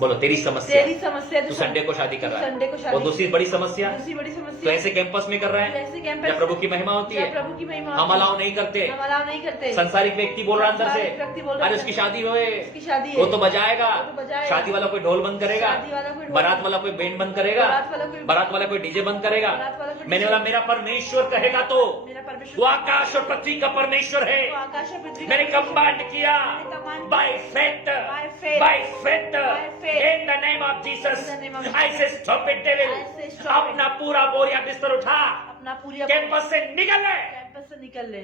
बोलो तेरी समस्या, तेरी समस्या तू संडे को शादी कर रहा है। संडे को शादी, और दूसरी बड़ी समस्या, दूसरी बड़ी तो समस्या ऐसे कैंपस में कर रहा है ऐसे कैंपस जब प्रभु की महिमा होती जब है। प्रभु की महिमा हम होती है, अलाउ नहीं करते। हम अलाउ नहीं करते। संसारिक व्यक्ति बोल रहा अंदर संसारिक व्यक्ति बोल से, रहा अरे है, उसकी शादी होए, उसकी शादी है, वो तो बजाएगा, वो तो बजाएगा, शादी वाला कोई ढोल बंद करेगा, शादी वाला कोई ढोल- बारात वाला कोई बैंड बंद करेगा, बारात वाला कोई डीजे बंद करेगा। बारात वाला कोई मैंने डीजे- बोला मेरा परमेश्वर कहेगा तो मेरा परमेश्वर वो आकाश और पृथ्वी का परमेश्वर है। वो आकाश और पृथ्वी का मैंने परमेश्वर- कमांड किया मैंने command by faith, By faith. By faith, By faith. In the name of Jesus. In the name of आई से stop it devil. I say stop it. अपना पूरा बोरिया बिस्तर उठा, अपना पूरी कैंपस से निकल ले। कैंपस से निकल ले।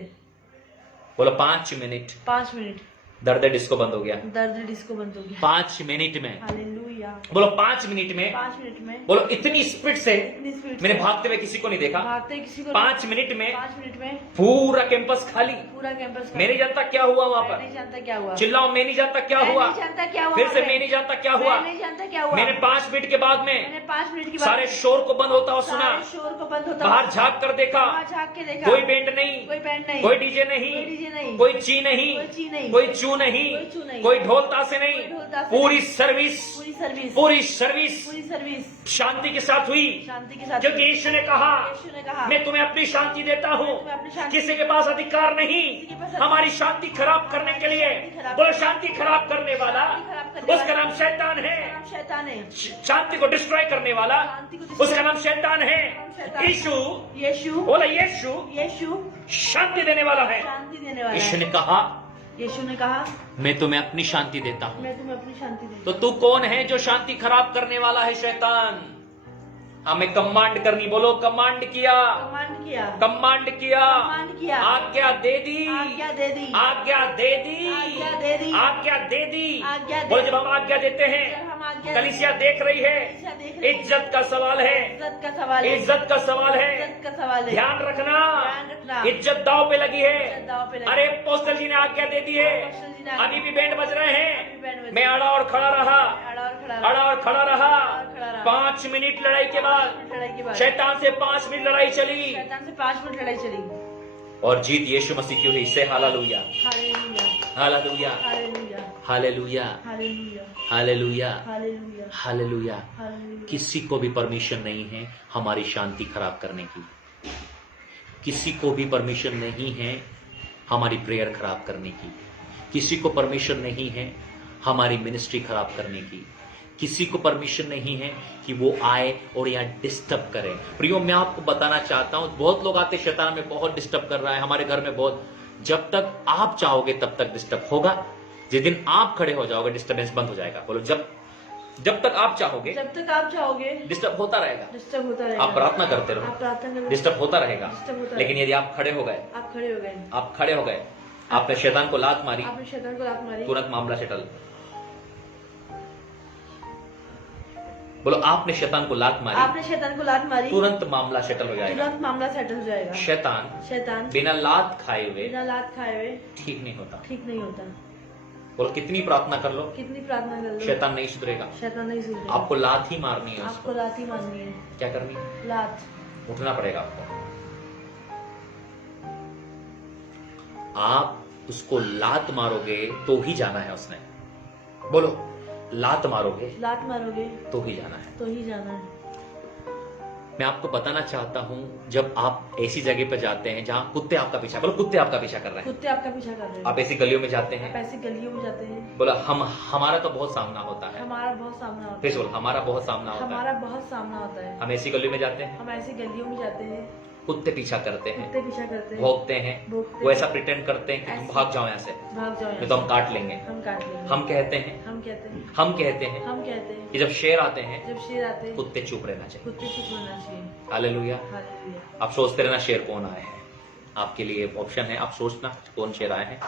बोलो 5 मिनट, 5 मिनट, दर्द डिस्को बंद हो गया। दर्द डिस्को बंद हो गया। 5 मिनट में, हालेलुया। बोलो 5 मिनट में, 5 मिनट में, बोलो इतनी स्पीड से इतनी स्पीड मैंने से भागते हुए किसी को नहीं देखा। भागते किसी को 5 मिनट में 5 मिनट में पूरा कैंपस खाली। पूरा कैंपस मैं नहीं जानता क्या हुआ वहां मैं पर, नहीं जानता क्या हुआ। चिल्लाओ मैं नहीं जानता क्या मैं हुआ, नहीं जानता क्या हुआ। फिर से वहाँ पे। मैं नहीं जानता क्या हुआ। मैं नहीं जानता क्या हुआ। मैंने 5 मिनट के बाद में मैंने 5 मिनट की बात सारे शोर को बंद होता हुआ सुना, सारे शोर को बंद होता बाहर झांक कर देखा, बाहर झांक के देखा। कोई बैंड नहीं, कोई बैंड नहीं, कोई डीजे नहीं, कोई डीजे नहीं, कोई ची नहीं, कोई ची नहीं, कोई चू नहीं, कोई चू नहीं, कोई ढोल तासे नहीं, कोई ढोल तासे पूरी नहीं। सर्विस, पूरी सर्विस, पूरी सर्विस पूरी सर्विस शांति के साथ हुई। शांति के साथ। क्योंकि यीशु ने कहा यीशु ने कहा मैं तुम्हें अपनी शांति देता हूँ, तुम्हें अपनी शांति- किसी के पास अधिकार नहीं के पास हमारी शांति खराब करने के लिए। शांति खराब- बोलो शांति खराब करने वाला, शांति खराब करने उसका वाला- नाम शैतान है। नाम शैतान है। शांति को डिस्ट्रॉय करने वाला, शांति को destroy- उसका नाम शैतान है। शैतान। यीशु, यीशु, बोला यीशु यीशु शांति देने वाला है। शांति देने वाला यीशु है। ने कहा यीशु ने कहा मैं तुम्हें अपनी शांति देता हूँ। मैं तुम्हें अपनी शांति दूंगा। तो तू कौन है जो शांति खराब करने वाला है? शैतान। हमें कमांड करनी, बोलो कमांड किया, कमांड किया, कमांड किया, कमांड किया, आज्ञा दे दी, आज्ञा दे दी, आज्ञा दे दी, आज्ञा दे दी, आज्ञा दे दी। आज्ञा दे बोलो दी। जब हम आज्ञा देते जब हैं, हम आज्ञा कलीसिया देख रही है, कलीसिया देख रही है। इज्जत का सवाल है, इज्जत का सवाल है, इज्जत का सवाल है, इज्जत का सवाल है। ध्यान रखना, ध्यान रखना। इज्जत दाव पे लगी है। इज्जत दांव पे लगी। अरे पोस्टल जी ने आज्ञा दे दी है, पोस्टल जी ने आज्ञा- अभी भी बैंड बज रहे अभी भी हैं, बैंड बज मैं रहे हैं। अड़ा और खड़ा रहा, अड़ा और अड़ा और खड़ा रहा। खड़ा रहा। 5 मिनट लड़ाई के बाद लड़ाई के बाद शैतान से 5 मिनट लड़ाई चली शैतान से 5 मिनट लड़ाई चली और जीत यीशु मसीह की हुई। से hallelujah, hallelujah hallelujah, hallelujah hallelujah, hallelujah hallelujah, hallelujah hallelujah. Hallelujah किसी को भी परमिशन नहीं है हमारी शांति खराब करने की। किसी को भी परमिशन नहीं है हमारी प्रेयर खराब करने की। किसी को परमिशन नहीं है हमारी मिनिस्ट्री खराब करने की। किसी को परमिशन नहीं है कि वो आए और यहाँ डिस्टर्ब करे। प्रियो, मैं आपको बताना चाहता हूं, बहुत लोग आते शैतान में बहुत डिस्टर्ब कर रहा है हमारे घर में बहुत। जब तक आप चाहोगे तब तक डिस्टर्ब होगा। जिस दिन आप खड़े हो जाओगे डिस्टर्बेंस बंद हो जाएगा। बोलो, जब तक आप चाहोगे जब तक आप चाहोगे डिस्टर्ब होता रहेगा। डिस्टर्ब होता रहेगा। आप प्रार्थना करते आप रहो, प्रार्थना करो, डिस्टर्ब होता रहेगा। डिस्टर्ब होता लेकिन यदि आप खड़े हो गए, आप खड़े हो गए, आप खड़े हो गए, आपने शैतान को लात मारी, आपने शैतान को लात मारी, तुरंत मामला सेटल। बोलो, आपने शैतान को लात मारी, आपने शैतान को लात मारी, तुरंत मामला सेटल हो जाएगा। तुरंत मामला सेटल हो जाएगा। शैतान बिना लात खाए हुए बिना लात खाए हुए ठीक नहीं होता। ठीक नहीं होता। बोलो, कितनी प्रार्थना कर लो, कितनी प्रार्थना कर लो, शैतान नहीं सुधरेगा। शैतान नहीं सुधरेगा। आपको लात ही मारनी है, आपको लात ही मारनी है। क्या करनी है? लात उठना पड़ेगा आपको। आप उसको लात मारोगे तो ही जाना है उसने। बोलो, लात मारोगे लात मारोगे तो ही जाना है। तो ही जाना है। मैं आपको बताना चाहता हूं, जब आप ऐसी जगह पर जाते हैं जहां कुत्ते आपका पीछा, बोलो कुत्ते आपका पीछा कर रहे हैं, कुत्ते आपका पीछा कर रहे हैं, आप ऐसी गलियों में जाते आप हैं, ऐसी गलियों में जाते हैं, बोला हमारा तो बहुत सामना होता है। हमारा बहुत सामना होता फिर है, बोलो, हमारा बहुत सामना होता है। हमारा बहुत सामना होता है। हम ऐसी गलियों में जाते हैं, हम ऐसी गलियों में जाते हैं, कुत्ते पीछा करते हैं, कुत्ते पीछा करते हैं, भौंकते हैं, भौंकते वो हैं, ऐसा प्रिटेंड करते हैं कि तुम ऐसे- भाग जाओ यहाँ से, भाग जाओ नहीं तो हम काट लेंगे। हम काट लेंगे। हम कहते हैं हम कहते हैं हम कहते हैं हम कहते हैं कि जब शेर आते हैं जब शेर आते हैं कुत्ते चुप रहना चाहिए। कुत्ते चुप होना चाहिए। हालेलुया। हालेलुया। आप सोचते रहना शेर कौन आए हैं, आपके लिए ऑप्शन है, आप सोचना कौन शेर आए हैं।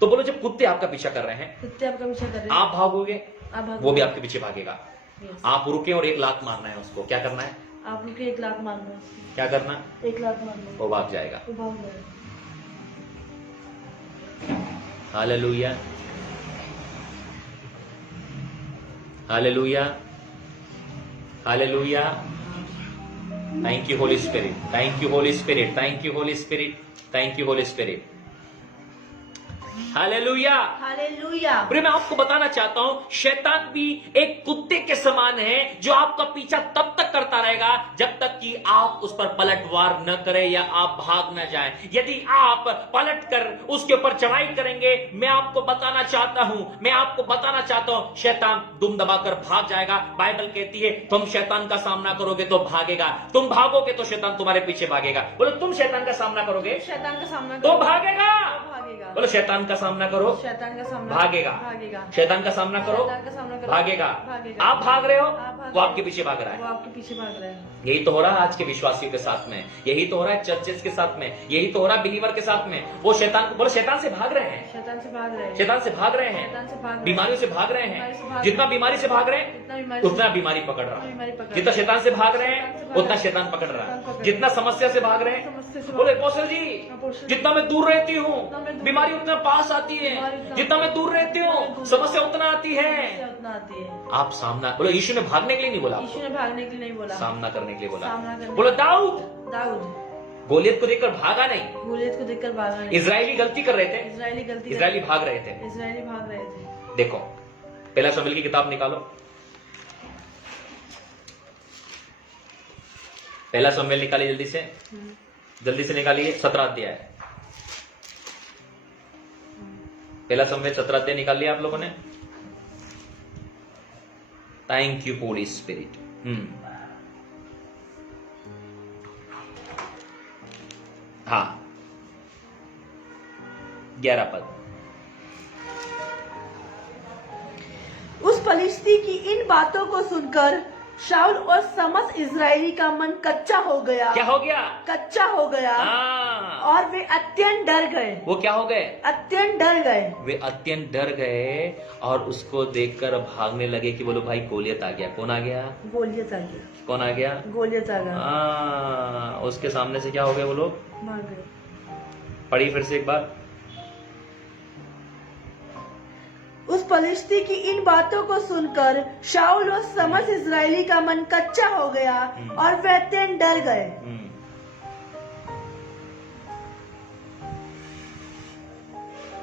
तो बोलो, जब कुत्ते आपका पीछा कर रहे हैं, कुत्ते आपका पीछा कर रहे हैं, आप भागोगे, आप भागो, वो भी आपके पीछे भागेगा। Yes. आप रुके और एक लात मारना है उसको। क्या करना है? आप रुके, एक लात मारना उसकी, क्या करना? एक लात मारना, वो भाग जाएगा। वो भाग जाएगा। Hallelujah, hallelujah, hallelujah. Thank you Holi spirit, thank you Holi spirit, thank you Holi spirit, thank you Holi spirit. Hallelujah. Hallelujah. प्रिय, मैं आपको बताना चाहता हूं, शैतान भी एक कुत्ते के समान है जो आपका पीछा तब तक करता रहेगा जब तक कि आप उस पर पलटवार न करें या आप भाग न जाएं। यदि आप पलट कर उसके ऊपर चढ़ाई करेंगे, मैं आपको बताना चाहता हूं, शैतान दुम दबाकर भाग जाएगा। बाइबल कहती है, तुम शैतान का सामना करोगे तो भागेगा, तुम भागोगे तो शैतान तुम्हारे पीछे भागेगा। बोलो, तुम शैतान का सामना करोगे शैतान का सामना तो करो, भागेगा। तो भागेगा। बोलो, शैतान का सामना करो, शैतान का सामना भागेगा। भागेगा। शैतान का सामना करो, शैतान का सामना करो, भागेगा। भागेगा। आप भाग रहे हो, आप भाग वो रहे आपके हो, पीछे भाग रहा वो है। आपके पीछे भाग रहा है। यही तो हो रहा है आज के विश्वासियों के साथ में, यही तो हो रहा है चर्चेस के साथ में, यही तो हो रहा है बिलीवर के साथ में। वो शैतान को बोलो, शैतान से भाग रहे हैं, शैतान से भाग रहे हैं, शैतान से भाग रहे शैतान से भाग हैं, रहे हैं, बीमारियों से भाग रहे बीमारी से हैं। भाग जितना रहे हैं, बीमारी से भाग रहे हैं जितना बीमारी उतना बीमारी पकड़ रहा बीमारी है। पकड़ जितना शैतान से भाग रहे शैतान से हैं भाग उतना रहे हैं, शैतान पकड़ रहा शैतान है। पकड़ रहा जितना समस्या से भाग रहे हैं, समस्या से बोले भाग- अपोस्टल जी, अपोस्टल, जितना मैं दूर रहती जितना मैं हूँ दूर- बीमारी उतना पास आती है, बीमारी उतना- जितना मैं दूर रहती हूँ समस्या उतना आती समस्या है। उतना आती है। आप सामना, बोलो यीशु ने भागने के लिए नहीं बोला, यीशु ने भागने के लिए नहीं बोला, सामना करने के लिए बोला। सामना करने- बोलो, दाऊद दाऊद गोलियत को देखकर भागा नहीं, गोलियत को देखकर भागा नहीं। इजरायली गलती कर रहे थे, इजरायली गलती कर- इजरायली भाग रहे थे। इजरायली भाग रहे थे। देखो, पहला शमूएल की किताब निकालो, पहला शमूएल निकालिए जल्दी से निकालिए। 17 अध्याय, पहला शमूएल 17 अध्याय निकाल लिया आप लोगों ने। Thank you Holi spirit. हाँ, 11 पद। उस फलिश्ती की इन बातों को सुनकर शाऊल और समस्त इजरायली का मन कच्चा हो गया। क्या हो गया? कच्चा हो गया हाँ, और वे अत्यंत डर गए। वो क्या हो गए? अत्यंत डर गए। वे अत्यंत डर गए और उसको देखकर भागने लगे कि बोलो भाई गोलियत आ गया। कौन आ गया? गोलियत आ गया। कौन आ गया? गोलियत आ गया। हाँ, उसके सामने से क्या हो गए वो लोग? भाग गए। पढ़ी फिर से एक बार। उस पलिश्ती की इन बातों को सुनकर शाऊल और समस्त इजरायली का मन कच्चा हो गया और वे अत्यंत डर गए।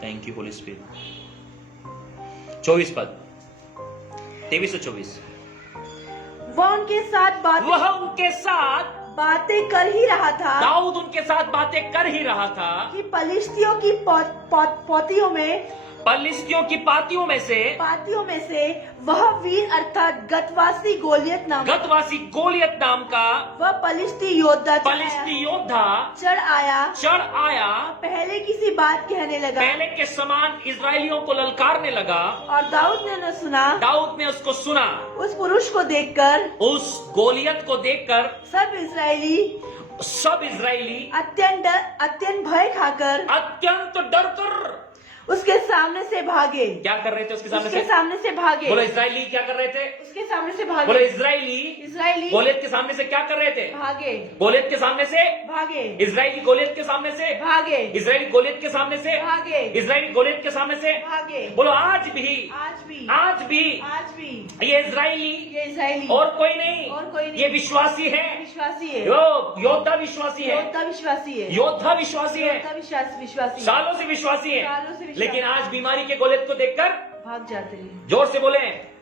Thank you Holi spirit. 24 पद, 23 से 24। वह उनके साथ बातें कर ही रहा था, दाऊद उनके साथ बातें कर ही रहा था कि पलिश्तियों की पलिश्तियों की पातियों में से वह वीर अर्थात गतवासी गोलियत नाम का वह पलिश्ती योद्धा चढ़ आया, पहले किसी बात कहने लगा, पहले के समान इजरायलियों को ललकारने लगा। और दाऊद ने उसको सुना। उस पुरुष को देखकर, उस गोलियत को देखकर सब इजरायली अत्यंत भय खाकर, अत्यंत डरकर उसके सामने से भागे। क्या कर रहे थे? उसके सामने से भागे। बोलो इजरायली क्या कर रहे थे? उसके सामने से भागे। बोलो इजरायली गोलियत के सामने से क्या कर रहे थे? भागे। गोलियत के सामने से भागे। इजरायली गोलियत के सामने से भागे। इजरायली गोलियत के सामने से भागे। इजरायली गोलियत के सामने से भागे। बोलो आज भी ये इजरायली और कोई नहीं, ये विश्वासी है, योद्धा विश्वासी है, सालों से विश्वासी है, लेकिन आज बीमारी के गोलियत को देखकर भाग जाते हैं। जोर से बोले,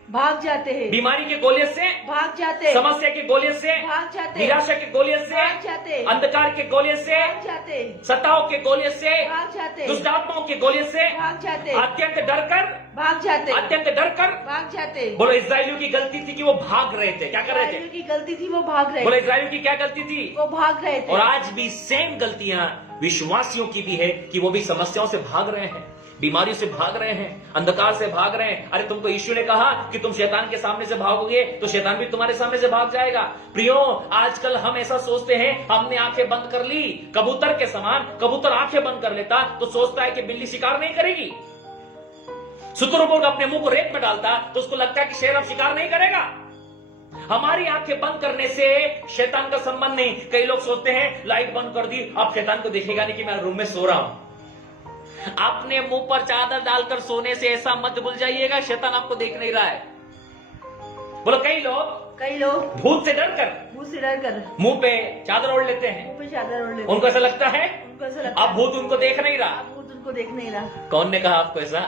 भाग जाते हैं। बीमारी के गोलियत से भाग जाते हैं। समस्या के गोलियत से भाग जाते हैं। निराशा के गोलियत से भाग जाते हैं। अंधकार के गोलियत से भाग जाते हैं। सताव के गोलियत से भाग जाते हैं। दुष्टात्माओं के गोलियत से भाग जाते हैं। अत्यंत डरकर भाग जाते हैं। अत्यंत डरकर भाग जाते हैं। बोलो इजरायलियों की गलती थी कि वो भाग रहे थे। क्या कर रहे थे? इजरायलियों की गलती थी, वो भाग रहे बोलो थे। इजरायलियों की क्या गलती थी? वो भाग रहे थे। और आज भी सेम गलतियां विश्वासियों की भी है कि वो भी समस्याओं से भाग रहे हैं, बीमारियों से भाग रहे हैं, अंधकार से भाग रहे हैं। अरे तुमको यीशु ने कहा कि तुम शैतान के सामने से भागोगे तो शैतान भी तुम्हारे सामने से भाग जाएगा। प्रियो, आजकल हम ऐसा सोचते हैं, हमने आंखें बंद कर ली, कबूतर के समान। कबूतर आंखें बंद कर लेता तो सोचता है कि बिल्ली शिकार नहीं करेगी। शुतुरमुर्ग अपने मुंह को रेत में डालता तो उसको लगता है कि शेर अब शिकार नहीं करेगा। हमारी आंखें बंद करने से शैतान का संबंध नहीं। कई लोग सोचते हैं लाइट बंद कर दी, अब शैतान को देखेगा नहीं कि मैं रूम में सो रहा हूं। अपने मुंह पर चादर डालकर सोने से ऐसा मत भूल जाइएगा, शैतान आपको देख नहीं रहा है। बोलो कई लोग भूत से डरकर मुंह पे चादर ओढ़ लेते हैं। उनको ऐसा लगता है अब भूत उनको देख नहीं रहा। कौन ने कहा आपको ऐसा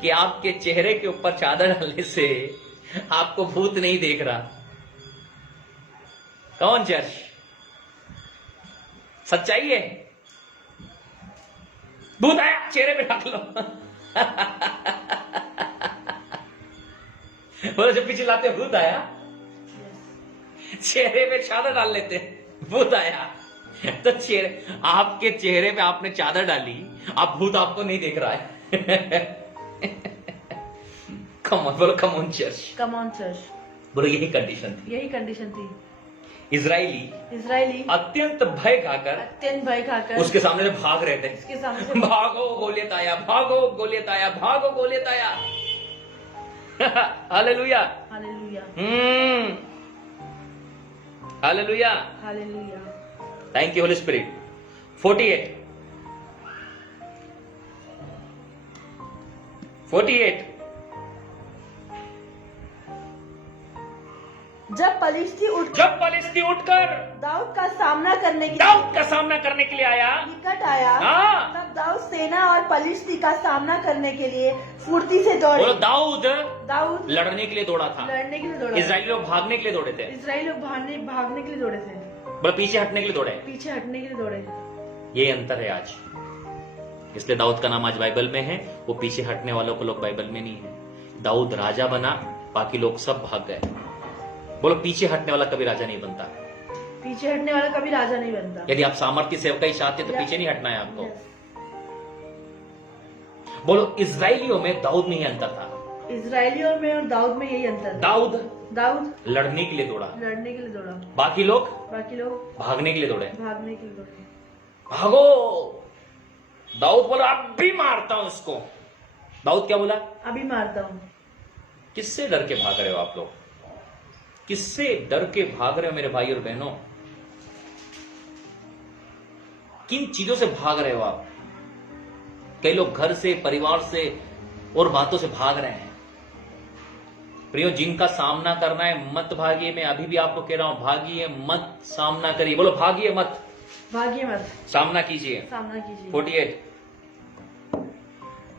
कि आपके चेहरे के ऊपर चादर डालने से आपको भूत नहीं देख रहा? कौन चर्च? सच्चाई है। भूत आया, चेहरे पे ढक लो। बोलो जब पीछे लाते भूत आया, चेहरे पे चादर डाल लेते, भूत आया तो आपके चेहरे पे आपने चादर डाली, अब भूत आपको नहीं देख रहा है। बोलो कम ऑन चर्च। बोलो यही कंडीशन थी। इजरायली अत्यंत भय खाकर उसके सामने से भाग रहे थे। भागो गोलियत आया, भागो गोलियत आया। Hallelujah, hallelujah. Thank you Holi spirit. 48 जब पलिश्ती उठकर दाऊद का सामना करने के लिए आया, निकट आया, हाँ। तब दाऊद सेना और पलिश्ती का सामना करने के लिए फुर्ती से दौड़े। बोलो दाऊद लड़ने के लिए दौड़ा था। इजरायली लोग भागने के लिए दौड़े थे। भागने के लिए दौड़े थे। बोलो पीछे हटने के लिए दौड़े। ये अंतर है आज। इसलिए दाऊद का नाम आज बाइबल में है, वो पीछे हटने वालों को लोग बाइबल में नहीं है। दाऊद राजा बना, बाकी लोग सब भाग गए। बोलो पीछे हटने वाला कभी राजा नहीं बनता। यदि आप सामर्थ्य सेवकाई चाहते तो पीछे नहीं हटना है आपको। बोलो इजरायलियों में दाऊद में ही अंतर था। इजरायलियों में और दाऊद में यही अंतर। दाऊद लड़ने के लिए दौड़ा, बाकी लोग भागने के लिए दौड़े। भागो। दाऊद बोला अब भी मारता हूं इसको। दाऊद क्या बोला? अभी मारता हूं। किससे डर के भाग रहे हो आप लोग? किससे डर के भाग रहे हो मेरे भाई और बहनों? किन चीजों से भाग रहे हो आप? कई लोग घर से, परिवार से, और बातों से भाग रहे हैं। प्रियो, जिनका सामना करना है मत भागिए। मैं अभी भी आपको कह रहा हूं, भागिए मत, सामना करिए। बोलो भागिए मत, भागिए मत, सामना कीजिए। सामना कीजिए। 48।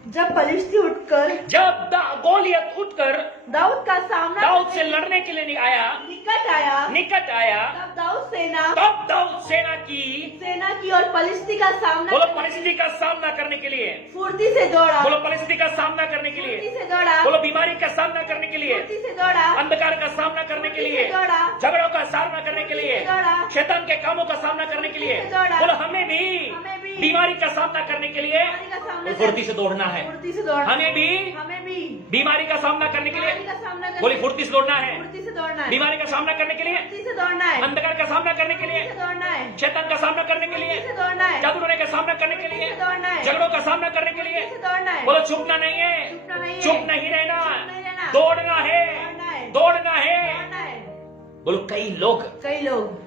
जब पलिश्ती उठकर, जब गोलियत उठकर दाऊद का सामना दाऊद से लड़ने के लिए निकट आया, तब दाऊद सेना की और पलिश्ती का सामना, बोलो पलिश्ती का सामना करने के लिए, फुर्ती से दौड़ा, बोलो पलिश्ती का सामना करने के लिए, फुर्ती से दौड़ा, बोलो बीमारी का सामना करने के लिए, फुर्ती से दौड़ा, अंधकार का सामना करने के लिए, दौड़ा, झगड़ों का सामना करने के लिए, दौड़ा, शैतान के कामों का सामना करने के लिए, दौड़ा, बोलो हमें भी बीमारी का सामना करने के लिए बीमारी का सामना फुर्ती से दौड़ना है। फुर्ती से दौड़ना, हमें भी बीमारी का सामना करने के लिए, बीमारी का सामना करने, बोली फुर्ती से दौड़ना है। फुर्ती से दौड़ना है, बीमारी का सामना करने के लिए, फुर्ती से दौड़ना है, अंधकार का सामना करने के लिए, फुर्ती से दौड़ना है, शैतान का सामना करने के लिए, फुर्ती से दौड़ना है, जादूटोने का सामना करने के लिए, फुर्ती से दौड़ना है, झगड़ों का सामना करने के लिए, फुर्ती से दौड़ना है, बोलो छुपना नहीं है, छुपना नहीं है, चुप नहीं रहना, चुप नहीं रहना, दौड़ना है, दौड़ना है, दौड़ना है। दौड़ना है। बोलो कई लोग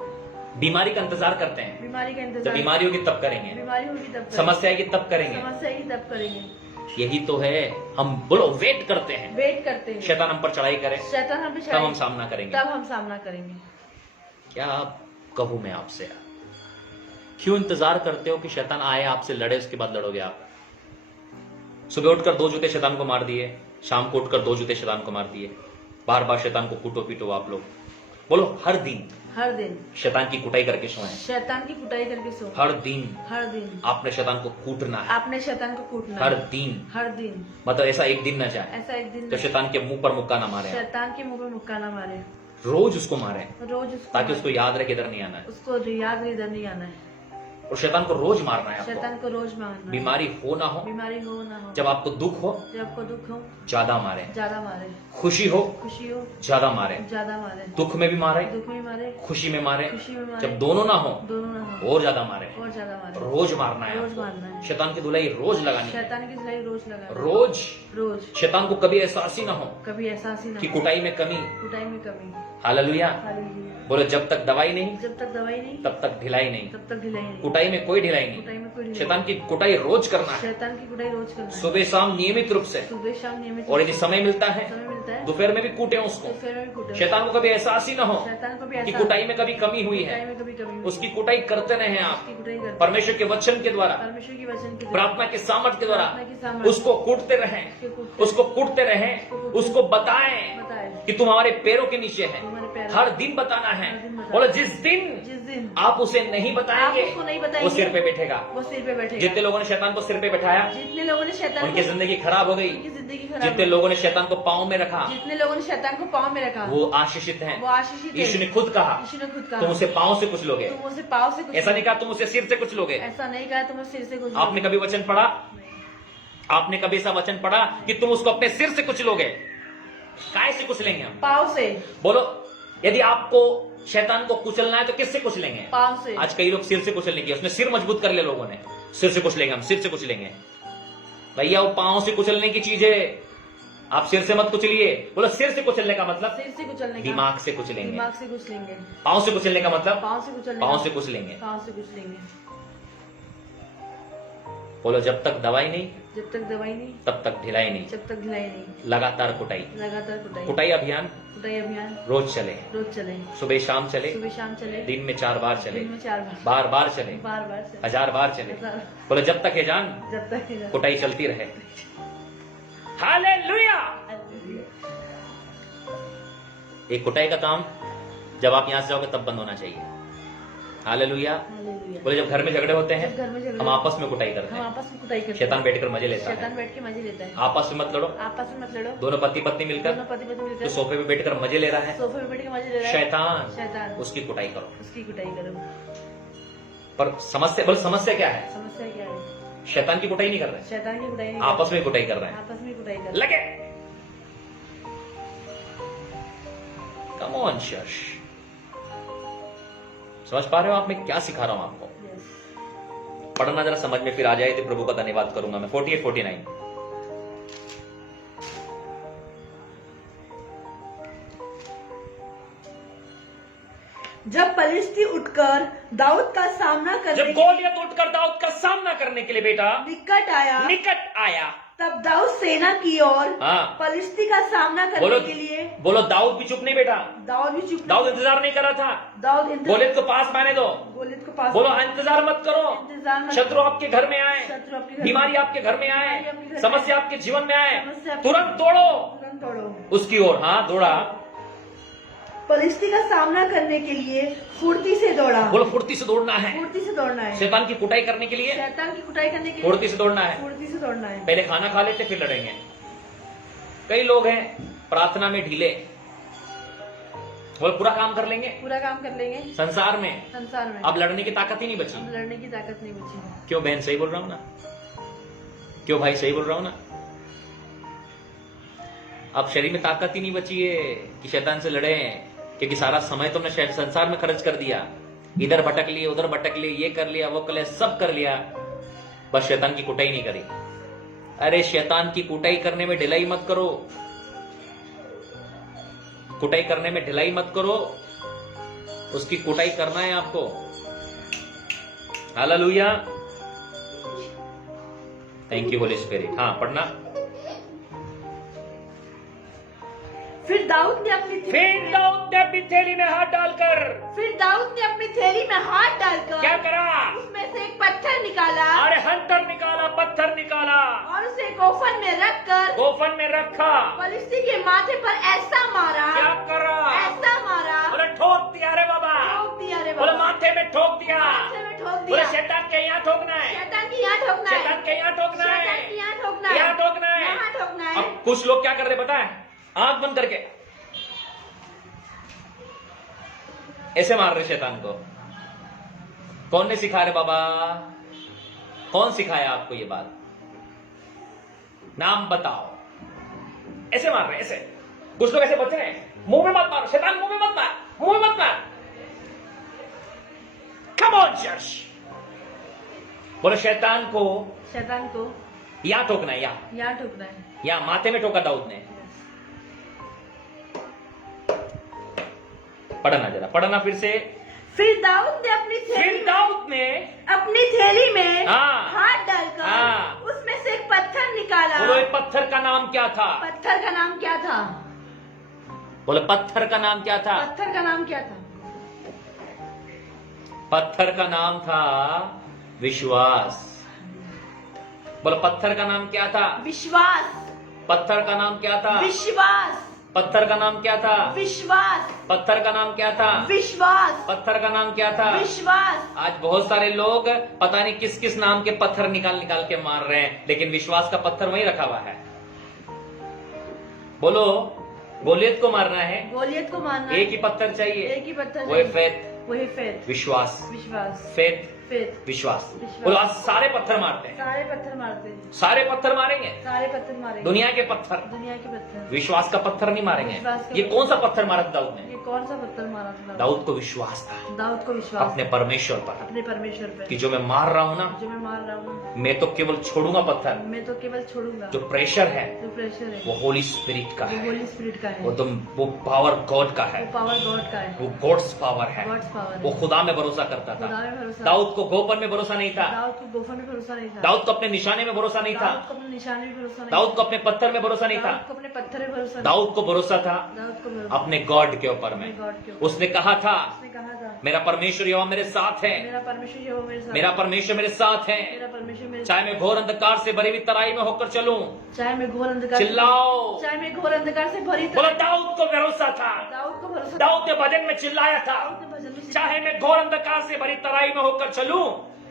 बीमारी का इंतजार करते हैं, बीमारी का जब इंतजार, बीमारी होगी तब करेंगे, बीमारी होगी तब करेंगे, समस्या आएगी तब करेंगे। समस्या ही तब करेंगे। यही तो है, हम बोलो वेट करते हैं, वेट करते हैं, शैतान हम पर चढ़ाई करे, शैतान हम पे तब हम सामना करेंगे। तब हम सामना करेंगे। क्या कहूं मैं आपसे, क्यों इंतजार करते हो कि शैतान आए आपसे लड़े, उसके बाद लड़ोगे आप? सुबह उठकर 2 जूते शैतान को मार दिए, शाम को उठकर 2 जूते शैतान को मार दिए, बार बार शैतान को कूटो पीटो आप लोग। बोलो हर दिन शैतान की कुटाई करके सोए, शैतान की कुटाई करके सो, हर दिन आपने शैतान को कूटना है, आपने शैतान को कूटना हर है, दिन हर दिन। मतलब ऐसा एक दिन न जाए ऐसा एक दिन तो शैतान के मुंह पर मुक्का ना मारे, शैतान के मुंह पे मुक्का ना मारे, रोज उसको मारे, रोज उसको ताकि उसको याद रहे कि इधर नहीं आना है। उसको याद इधर नहीं आना है, और शैतान को रोज मारना है आपको। शैतान को रोज मारना है। बीमारी हो ना हो, बीमारी हो ना हो, जब आपको दुख हो जब आपको दुख हो ज्यादा मारे, ज्यादा मारे, खुशी हो खुशी हो ज्यादा मारे, ज्यादा मारे, दुख में भी मारे, दुख में मारे, खुशी में मारे, खुशी में मारे, जब दोनों ना हो दोनों ना हो और ज्यादा मारे, और ज्यादा मारे, रोज मारना है रोज आपको। मारना है। शैतान की धुलाई रोज लगानी है, शैतान की धुलाई रोज लगा, रोज। रोज। शैतान को कभी एहसास ही ना हो कभी एहसास ही ना कि हो, कुटाई में कमी। कुटाई में कमी। हालेलुया। हालेलुया। बोलो जब तक दवाई नहीं जब तक दवाई नहीं तब तक ढिलाई नहीं, तब तक ढिलाई नहीं, कुटाई में कोई ढिलाई नहीं। कुटाई में कोई ढिलाई शैतान की कुटाई रोज करना है, शैतान की कुटाई रोज करना है, सुबह शाम नियमित रूप से। सुबह शाम नियमित और यदि समय मिलता है समय मिलता है दोपहर में भी कूटे उसको। दोपहर में भी कूटे। शैतान को कभी एहसास ही ना हो शैतान को भी कि ऐसा कुटाई में कभी कमी हुई कुटाई है, में कभी कमी हुई, उसकी कुटाई करते रहे आप उसकी कुटाई करते परमेश्वर के वचन के द्वारा, परमेश्वर की वचन की प्रार्थना के सामर्थ्य के द्वारा प्रार्थना की सामर्थ्य, उसको कूटते रहें, उसको कूटते रहें, उसको बताएं बताए कि तुम हमारे पैरों के नीचे है। तुम्हारे पैरों हर दिन बताना है। हर दिन बताना। बोलो जिस दिन आप उसे नहीं आप बताएंगे उसको नहीं बताएंगे, वो सिर पे बैठेगा। वो सिर पे बैठेगा। जितने लोगों ने शैतान को सिर पे बैठाया जितने लोगों ने शैतान उनकी जिंदगी खराब हो गई। उनकी जिंदगी खराब जितने हो लोगों ने शैतान को पाँव में रखा गई। जितने लोगों ने शैतान को पाँव में रखा वो आशीषित हैं। वो आशीषित यीशु ने है। खुद कहा यीशु ने खुद कहा तुम उसे पाँव से कुछ लोगे, तुम उसे पाँव से कुछ ऐसा नहीं कहा तुम उसे सिर से कुछ लोगे। ऐसा नहीं कहा तुम सिर से कुछ आपने कभी वचन पढ़ा? आपने कभी ऐसा वचन पढ़ा कि तुम उसको अपने सिर से कुछ लोगे? काय से कुछ लेंगे हम? पाँव से। बोलो यदि आपको शैतान को कुचलना है तो किससे कुछ लेंगे? पाँव से। आज कई लोग सिर से कुचलने की, उसने सिर मजबूत कर लिया लोगों ने, सिर से कुछ लेंगे हम, सिर से कुछ लेंगे। भैया वो पाँव से कुचलने की चीज है, आप सिर से मत कुचलिए। बोलो सिर से कुचलने का मतलब सिर से कुचलने का दिमाग से कुचलेंगे। दिमाग से कुछ लेंगे। पाँव से कुचलने का मतलब पाँव से कुचलने पाँव से कुछ लेंगे। पाँव से कुछ लेंगे। बोलो जब तक दवाई नहीं जब तक दवाई नहीं तब तक ढिलाई नहीं, जब तक ढिलाई नहीं, लगातार कुटाई। लगातार कुटाई। कुटाई अभियान कुटाई अभियान रोज चले, रोज चले, सुबह शाम चले, सुबह शाम चले, दिन में 4 बार चले, दिन में 4 बार, बार बार चले, बार बार चले, 1000 बार चले। हजार, बोलो जब तक है जान जब तक है जान। कुटाई चलती रहे। हालेलुया। एक कुटाई का काम जब आप यहां से जाओगे तब बंद होना चाहिए। हालेलुया। हालेलुया। बोले जब घर में झगड़े होते हैं जब घर में झगड़े हम आपस में कुटाई करते हम हैं, आपस में कुटाई करते हैं। शैतान बैठकर मजे लेता शैतान है। बैठ के मजे लेता है। आपस में मत लड़ो, आपस में मत लड़ो। दोनों पति पत्नी मिलकर दोनों पति पत्नी जो मिलकर सोफे पे बैठकर मजे ले रहा है, सोफे पे बैठ के मजे ले रहा है। शैतान शैतान उसकी कुटाई करो। उसकी कुटाई करो। पर समस्या, बोले समस्या क्या है? समस्या क्या है? शैतान की कुटाई नहीं कर रहे, शैतान की कुटाई नहीं आपस में कुटाई कर रहे हैं। आपस में कुटाई कर लगे कम ऑन शश। समझ पा रहे हो आप मैं क्या सिखा रहा हूं आपको? पढ़ना जरा समझ में फिर आ जाए तो प्रभु का धन्यवाद करूंगा मैं। 48 49 जब पलिश्ती उठकर दाऊद का सामना करने जब गोलियत उठकर दाऊद का सामना करने के लिए बेटा निकट आया, निकट आया, तब दाऊद सेना की ओर हाँ। फलिस्ती का सामना बोलो करने के लिए बोलो, दाऊद भी चुप नहीं बैठा, दाऊद भी चुप दाऊद इंतजार नहीं कर रहा था। दाऊद इंतजार गोलियत को पास माने दो, गोलियत को पास बोलो इंतजार मत करो। इंतजार मत शत्रु आपके घर में आए, शत्रु आपके घर बीमारी आपके घर में आए, बीमारी आपके घर में समस्या आपके जीवन में आए, समस्या आपके- तुरंत दौड़ो तुरंत दौड़ो उसकी ओर। हाँ, दौड़ा। फलिस्ती का सामना करने के लिए फुर्ती से दौड़ा बोलो फुर्ती से दौड़ना है, फुर्ती से दौड़ना है शैतान की कुटाई करने के लिए शैतान की कुटाई करने के लिए फुर्ती से दौड़ना है। फुर्ती से दौड़ना है। पहले खाना खा लेते फिर लड़ेंगे। कई लोग हैं प्रार्थना में ढीले, बोलो पूरा काम कर लेंगे पूरा काम कर लेंगे संसार में, संसार में, अब लड़ने की ताकत ही नहीं बची। अब लड़ने की ताकत नहीं बची। क्यों बहन, सही बोल रहा हूं ना? क्यों भाई, सही बोल रहा हूं ना? अब शरीर में ताकत ही नहीं बची है कि शैतान से लड़े, क्योंकि सारा समय तुमने शायद संसार में खर्च कर दिया। इधर भटक लिए, उधर भटक लिए, ये कर लिया, वो कर लिया, सब कर लिया, बस शैतान की कुटाई नहीं करी। अरे शैतान की कुटाई करने में ढिलाई मत करो, कुटाई करने में ढिलाई मत करो, उसकी कुटाई करना है आपको। Hallelujah, thank you Holi spirit. हाँ, पढ़ना। फिर दाऊद ने अपनी थैली में हाथ डालकर फिर दाऊद ने अपनी थैली में हाथ डालकर क्या करा? उसमें से एक पत्थर निकाला अरे हंटर निकाला, पत्थर निकाला, और उसे गोफन में रखकर गोफन में रखा। फलिस्ती के माथे पर ऐसा मारा, क्या करा? ऐसा मारा, बोले ठोक दिया रे बाबा, ठोक दिया रे बोले बाबा, माथे में ठोक दिया, माथे में ठोक बोले दिया। शैतान के यहाँ ठोकना है, शैतान की यहाँ ठोकना है, शैतान के यहाँ ठोकना है, शैतान की यहाँ ठोकना है, यहाँ ठोकना है। यहाँ ठोकना है। अब कुछ लोग क्या कर रहे पता है? आंख बंद करके ऐसे मार रहे शैतान को। कौन ने सिखाया रे बाबा? कौन सिखाया आपको ये बात? नाम बताओ। ऐसे मार रहे, ऐसे। कुछ लोग ऐसे बच रहे हैं, मुंह में मत मारो शैतान, मुंह में मत मार, मुंह में मत मार। कम ऑन चर्च, बोलो शैतान को यहां ठोकना है, यहाँ ठोकना है। यहां माथे में ठोका दाऊद ने। पढ़ना जरा, पढ़ना फिर से। फिर दाऊद ने अपनी थैली में हाँ। हाथ डालकर हाँ। उसमें से एक पत्थर निकाला। बोलो एक पत्थर का नाम क्या था? पत्थर का नाम क्या था? बोलो पत्थर का नाम क्या था? पत्थर का नाम क्या था? पत्थर का नाम था विश्वास। बोलो पत्थर का नाम क्या था? विश्वास। पत्थर का नाम क्या था? विश्वास। पत्थर का नाम क्या था? विश्वास। पत्थर का नाम क्या था? विश्वास। पत्थर का नाम क्या था? विश्वास। आज बहुत सारे लोग पता नहीं किस किस नाम के पत्थर निकाल निकाल के मार रहे हैं, लेकिन विश्वास का पत्थर वहीं रखा हुआ है। बोलो गोलियत को मारना है, गोलियत को मारना, एक ही पत्थर चाहिए, एक ही पत्थर, वो है फेथ, वही फेथ, विश्वास, विश्वास, फेथ, फेथ, विश्वास। विश्वास। बोलो आज सारे पत्थर मारते हैं, सारे पत्थर मारते हैं, सारे पत्थर मारेंगे, सारे पत्थर मारेंगे, दुनिया के पत्थर, दुनिया के पत्थर, विश्वास का पत्थर नहीं मारेंगे। विश्वास का ये कौन सा पत्थर मारा था दाऊद ने? ये कौन सा पत्थर मारा था? दाऊद को विश्वास था दाऊद को विश्वास अपने परमेश्वर पर, अपने परमेश्वर पे कि जो मैं मार रहा हूं ना, जो मैं मार रहा हूँ मैं तो केवल छोड़ूंगा पत्थर, मैं तो केवल छोड़ूंगा, जो प्रेशर है जो प्रेशर है वो होली स्पिरिट का वो है, होली स्पिरिट का है, वो पावर गॉड का है, वो पावर गॉड का है, वो गॉड्स पावर है। गॉड्स पावर वो है। खुदा में भरोसा करता खुदा था। में भरोसा, दाऊद को गोपन में भरोसा नहीं था, दाऊद को गोफन में भरोसा नहीं था, दाऊद को अपने निशाने में भरोसा नहीं था, दाऊद को अपने निशाने में भरोसा नहीं, दाऊद को अपने पत्थर में भरोसा नहीं था, दाऊद को अपने पत्थर में भरोसा नहीं, दाऊद को भरोसा था दाऊद को भरोसा अपने गॉड के ऊपर अपने में। गॉड के ऊपर। उसने कहा था उसने कहा था मेरा परमेश्वर यहोवा मेरे साथ है, मेरा परमेश्वर यहोवा मेरे साथ, मेरा परमेश्वर मेरे साथ है, मेरा परमेश्वर मेरे चाहे मैं घोर अंधकार से भरी हुई तराई में होकर चलूं। चाहे मैं घोर अंधकार, चिल्लाओ, चाहे मैं घोर अंधकार से भरी बोलो दाऊद को भरोसा था, दाऊद को भरोसा, दाऊद ने भजन में चिल्लाया था, दाऊद ने भजन में चाहे मैं घोर अंधकार से भरी तराई में होकर चलूं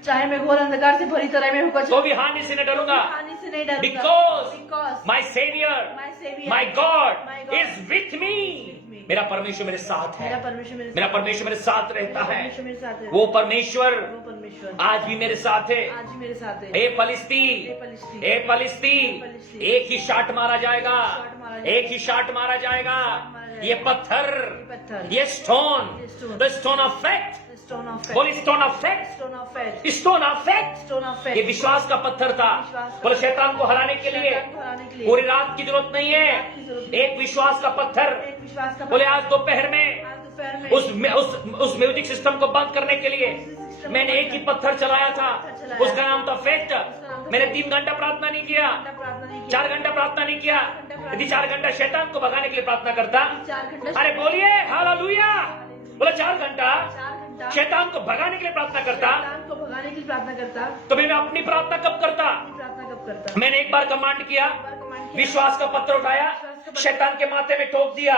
चाहे मैं घोर अंधकार से भरी तरह में होकर तो भी हानि से न डरूंगा, हानि से नहीं डरूंगा, because my saviour, my Savior, my God my God is with me. मेरा परमेश्वर मेरे साथ है, मेरा परमेश्वर मेरे मेरा साथ, परमेश्वर मेरे साथ रहता मेरा है। परमेश्वर मेरे साथ है, वो परमेश्वर वो परमेश्वर आज भी मेरे साथ है। आज भी मेरे साथ है। ए फलिस्ती, ए फलिस्ती, ए फलिस्ती, फलिस्ती, एक ही शाट मारा जाएगा, शाट मारा जाएगा, एक ही शाट मारा जाएगा। मारा जाएगा। ये पत्थर, ये पत्थर, ये स्टोन, ये stone, the stone of fact, stone of बोली stone of fact, stone of faith, stone of fact. Stone of ये फेथ, विश्वास का पत्थर था। विश्वास का बोले शैतान को हराने के लिए शैतान को हराने के लिए पूरी रात की जरूरत नहीं रात की जरूरत है, नहीं। एक विश्वास का पत्थर। एक विश्वास का बोले आज दोपहर में आज दोपहर में उस म्यूजिक सिस्टम को बंद करने के लिए मैंने एक ही पत्थर चलाया था, उसका नाम था फेथ। मैंने 3 घंटा प्रार्थना नहीं किया, 4 घंटा प्रार्थना नहीं किया। यदि 4 घंटा शैतान को भगाने के लिए प्रार्थना करता, 4 घंटा अरे बोलिए हालेलुया, बोले 4 घंटा शैतान को भगाने के लिए प्रार्थना करता, शैतान को भगाने की प्रार्थना करता, तो मैं अपनी प्रार्थना कब करता? प्रार्थना कब करता? मैंने एक बार कमांड किया, विश्वास का पत्थर उठाया, शैतान के माथे में ठोक दिया,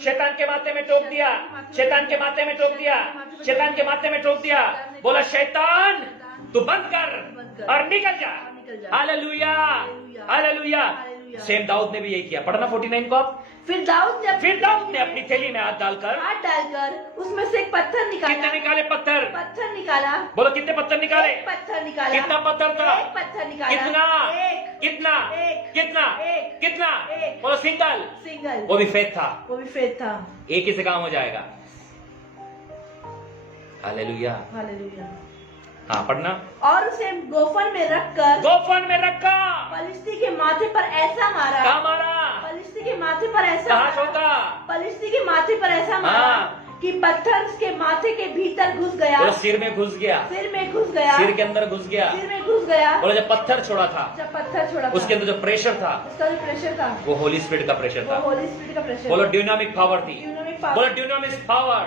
शैतान के माथे में ठोक दिया, शैतान के माथे में ठोक दिया, शैतान के माथे में ठोक दिया। बोला शैतान तू बंद कर और निकल जा। Hallelujah, hallelujah. सेम दाऊद ने भी यही किया। पढ़ना 49 को आप। फिर दाऊद ने अपनी थैली में हाथ डालकर उसमें से एक पत्थर निकाला। कितने निकाले पत्थर? पत्थर निकाला। बोलो कितने पत्थर निकाले? एक पत्थर निकाला। कितना पत्थर था? एक पत्थर निकाला। कितना? एक। कितना? एक। कितना? एक। कितना? एक। बोलो सिंगल। सिंगल। वो भी फेथ था। वो भी फेथ था। एक ही से काम हो जाएगा। Hallelujah, hallelujah. हाँ पढ़ना। और उसे गोफन में रखा पलिश्ती के माथे पर ऐसा मारा। कहाँ मारा? पलिश्ती के माथे पर ऐसा कहाँ मारा। ठोका? पलिश्ती के माथे पर ऐसा मारा हाँ। कि पत्थर उसके माथे के भीतर घुस गया। बोलो सिर में घुस गया। सिर में घुस गया। सिर के अंदर घुस गया। सिर में घुस गया। बोलो जब पत्थर छोड़ा था, जब पत्थर छोड़ा उसके था, अंदर जो प्रेशर था, उसका जो प्रेशर था, वो होली स्पिरिट का प्रेशर वो था। होली स्पिरिट का प्रेशर। बोलो ड्यूनामिक पावर थी। Dynamic power. बोलो dynamic power,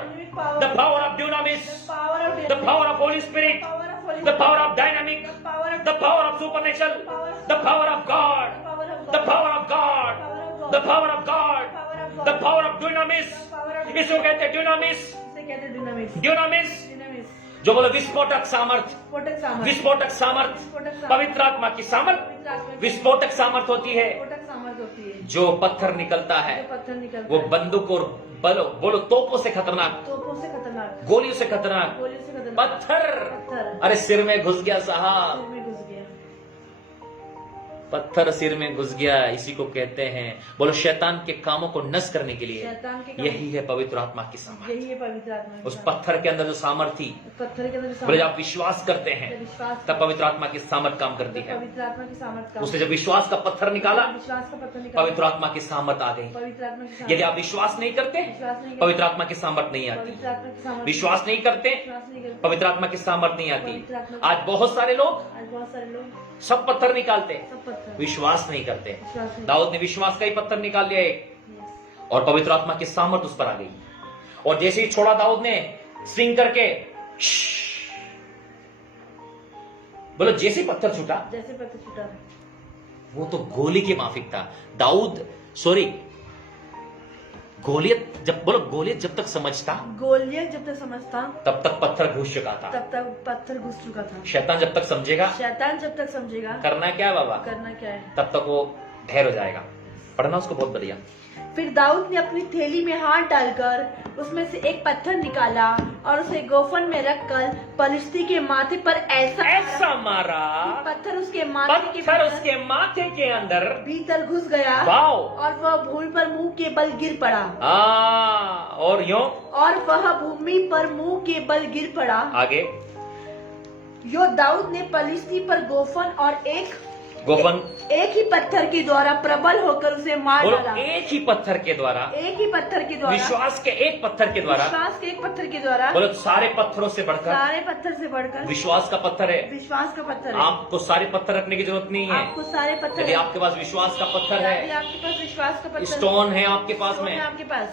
the power of dunamis, power of the power of Holy Spirit, the power of dynamic, the power of supernatural, the power of God, the power of God, the power of God, the power of dunamis। इसको कहते हैं dunamis, dunamis, जो बोलो विस्फोटक सामर्थ, विस्फोटक सामर्थ, पवित्र आत्मा की सामर्थ विस्फोटक सामर्थ होती है। जो पत्थर निकलता है वो बंदूक और बोलो तोपों से खतरनाक, गोलियों से खतरनाक, पत्थर अरे सिर में घुस गया साहब, पत्थर सिर में घुस गया। इसी को कहते हैं, बोलो शैतान के कामों को नष्ट करने के लिए यही है पवित्र आत्मा की सामर्थ। उस पत्थर के अंदर जो सामर्थ थी, बोले जब आप विश्वास करते हैं तब पवित्र आत्मा की सामर्थ काम करती है। उसने जब विश्वास का पत्थर निकाला, पवित्र आत्मा की सामर्थ आ गई। यदि आप विश्वास नहीं करते, पवित्र आत्मा की सामर्थ नहीं आती। विश्वास नहीं करते, पवित्र आत्मा की सामर्थ नहीं आती। आज बहुत सारे लोग सब पत्थर निकालते, विश्वास नहीं करते। दाऊद ने विश्वास का ही पत्थर निकाल लिया एक, और पवित्र आत्मा की सामर्थ उस पर आ गई। और जैसे ही छोड़ा दाऊद ने स्विंग करके, बोलो जैसे पत्थर छूटा, वो तो गोली के माफिक था। गोलियत जब तक समझता, तब तक पत्थर घुस चुका था। शैतान जब तक समझेगा करना क्या है बाबा, तब तक वो ढेर हो जाएगा। पढ़ना उसको बहुत बढ़िया। फिर दाऊद ने अपनी थैली में हाथ डालकर उसमें से एक पत्थर निकाला और उसे गोफन में रखकर पलिश्ती के माथे पर ऐसा मारा कि पत्थर उसके माथे के अंदर भीतर घुस गया। वाओ। और वह भूमि पर मुंह के बल गिर पड़ा। और वह भूमि पर मुंह के बल गिर पड़ा। आगे यो दाऊद ने पलिश्ती पर गोफन और एक ही पत्थर के द्वारा प्रबल होकर उसे मार डाला। एक ही पत्थर के द्वारा विश्वास के एक पत्थर के द्वारा बोलो सारे पत्थरों से बढ़कर विश्वास का पत्थर है। आपको सारे पत्थर रखने की जरूरत नहीं है। यदि आपके पास विश्वास का पत्थर है, स्टोन है आपके पास में,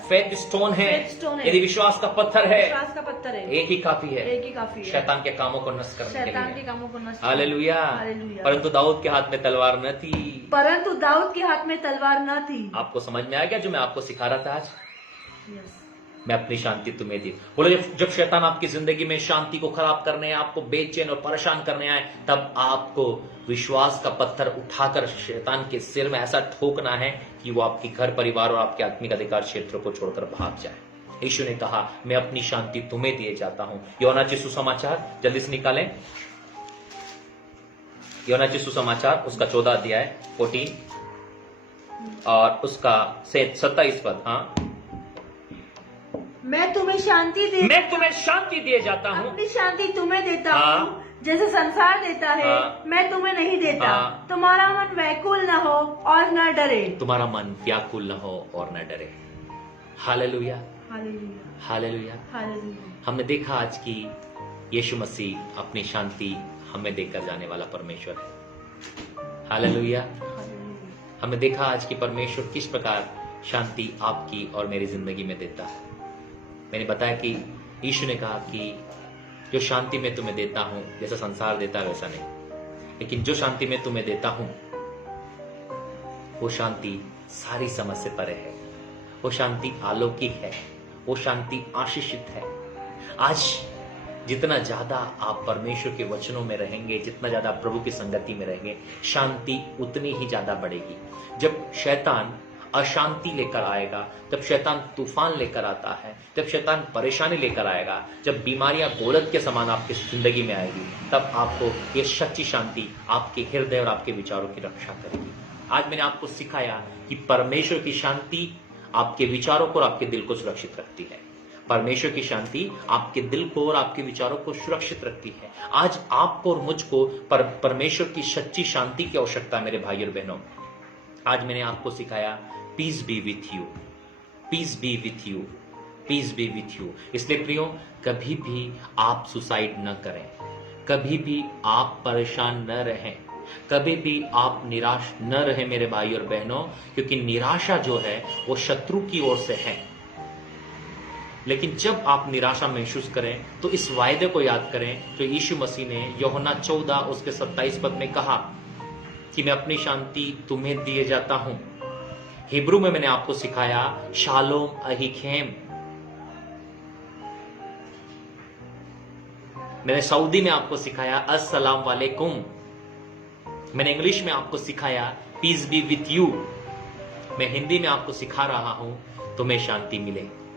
फेथ स्टोन है, यदि विश्वास का पत्थर है, एक ही काफी है शैतान के कामों को नष्ट करने के लिए। हालेलुया। परंतु दाऊद के हाथ में तलवार न थी। आपको समझ में आ गया जो मैं आपको सिखा रहा था आज? मैं अपनी शांति तुम्हें दी। बोलो जब शैतान आपकी जिंदगी में शांति को खराब करने, आपको बेचैन और परेशान करने आए, तब आपको विश्वास का पत्थर उठाकर शैतान के सिर में ऐसा ठोकना है कि वो आपके घर परिवार और आपके आत्मिक अधिकार क्षेत्र को छोड़कर भाग जाए। यीशु ने कहा मैं अपनी शांति तुम्हें दिए जाता हूं। योना के सुसमाचार जल्दी से निकालें। योना के सुसमाचार उसका 14 अध्याय 14 और उसका 27 पद। हाँ, मैं तुम्हें शांति दिए जाता हूँ। अपनी शांति तुम्हें देता हूँ, जैसे संसार देता है। मैं तुम्हें नहीं देता। तुम्हारा मन व्याकुल न हो और न डरे। तुम्हारा मन व्याकुल न हो और न डरे। Hallelujah, hallelujah, hallelujah. हालेलुया। हमने देखा आज की यीशु मसीह अपनी शांति हमें देकर जाने वाला परमेश्वर है। हालेलुया। हमने देखा आज कि परमेश्वर किस प्रकार शांति आपकी और मेरी जिंदगी में देता है। मैंने बताया कि यीशु ने कहा कि जो शांति मैं तुम्हें देता हूं, जैसा संसार देता है वैसा नहीं, लेकिन जो शांति मैं तुम्हें देता हूं वो शांति सारी समझ से परे है, वो शांति अलौकिक है, वो शांति आशीषित है। आज जितना ज्यादा आप परमेश्वर के वचनों में रहेंगे, जितना ज्यादा प्रभु की संगति में रहेंगे, शांति उतनी ही ज्यादा बढ़ेगी। जब शैतान अशांति लेकर आएगा, जब शैतान तूफान लेकर आता है, जब शैतान परेशानी लेकर आएगा, जब बीमारियां गोलक के समान आपकी जिंदगी में आएगी, तब आपको ये सच्ची शांति आपके हृदय और आपके विचारों की रक्षा करेगी। आज मैंने आपको सिखाया कि परमेश्वर की शांति आपके विचारों को और आपके दिल को सुरक्षित रखती है। परमेश्वर की शांति आपके दिल को और आपके विचारों को सुरक्षित रखती है। आज आपको और मुझको परमेश्वर की सच्ची शांति की आवश्यकता है मेरे भाई और बहनों। आज मैंने आपको सिखाया peace be with you, peace be with you, peace be with you. इसलिए प्रियो, कभी भी आप सुसाइड न करें, कभी भी आप परेशान न रहें, कभी भी आप निराश न रहे मेरे भाई और बहनों, क्योंकि निराशा जो है वो शत्रु की ओर से है। लेकिन जब आप निराशा महसूस करें तो इस वायदे को याद करें जो यीशु मसीह ने यूहन्ना 14 उसके 27 पद में कहा कि मैं अपनी शांति तुम्हें दिए जाता हूं। हिब्रू में मैंने आपको सिखाया शालोम अहीखेम। मैंने सऊदी में आपको सिखाया अस्सलाम वालेकुम। मैंने इंग्लिश में आपको सिखाया पीस बी विथ यू। मैं हिंदी में आपको सिखा रहा हूं तुम्हें शांति मिले।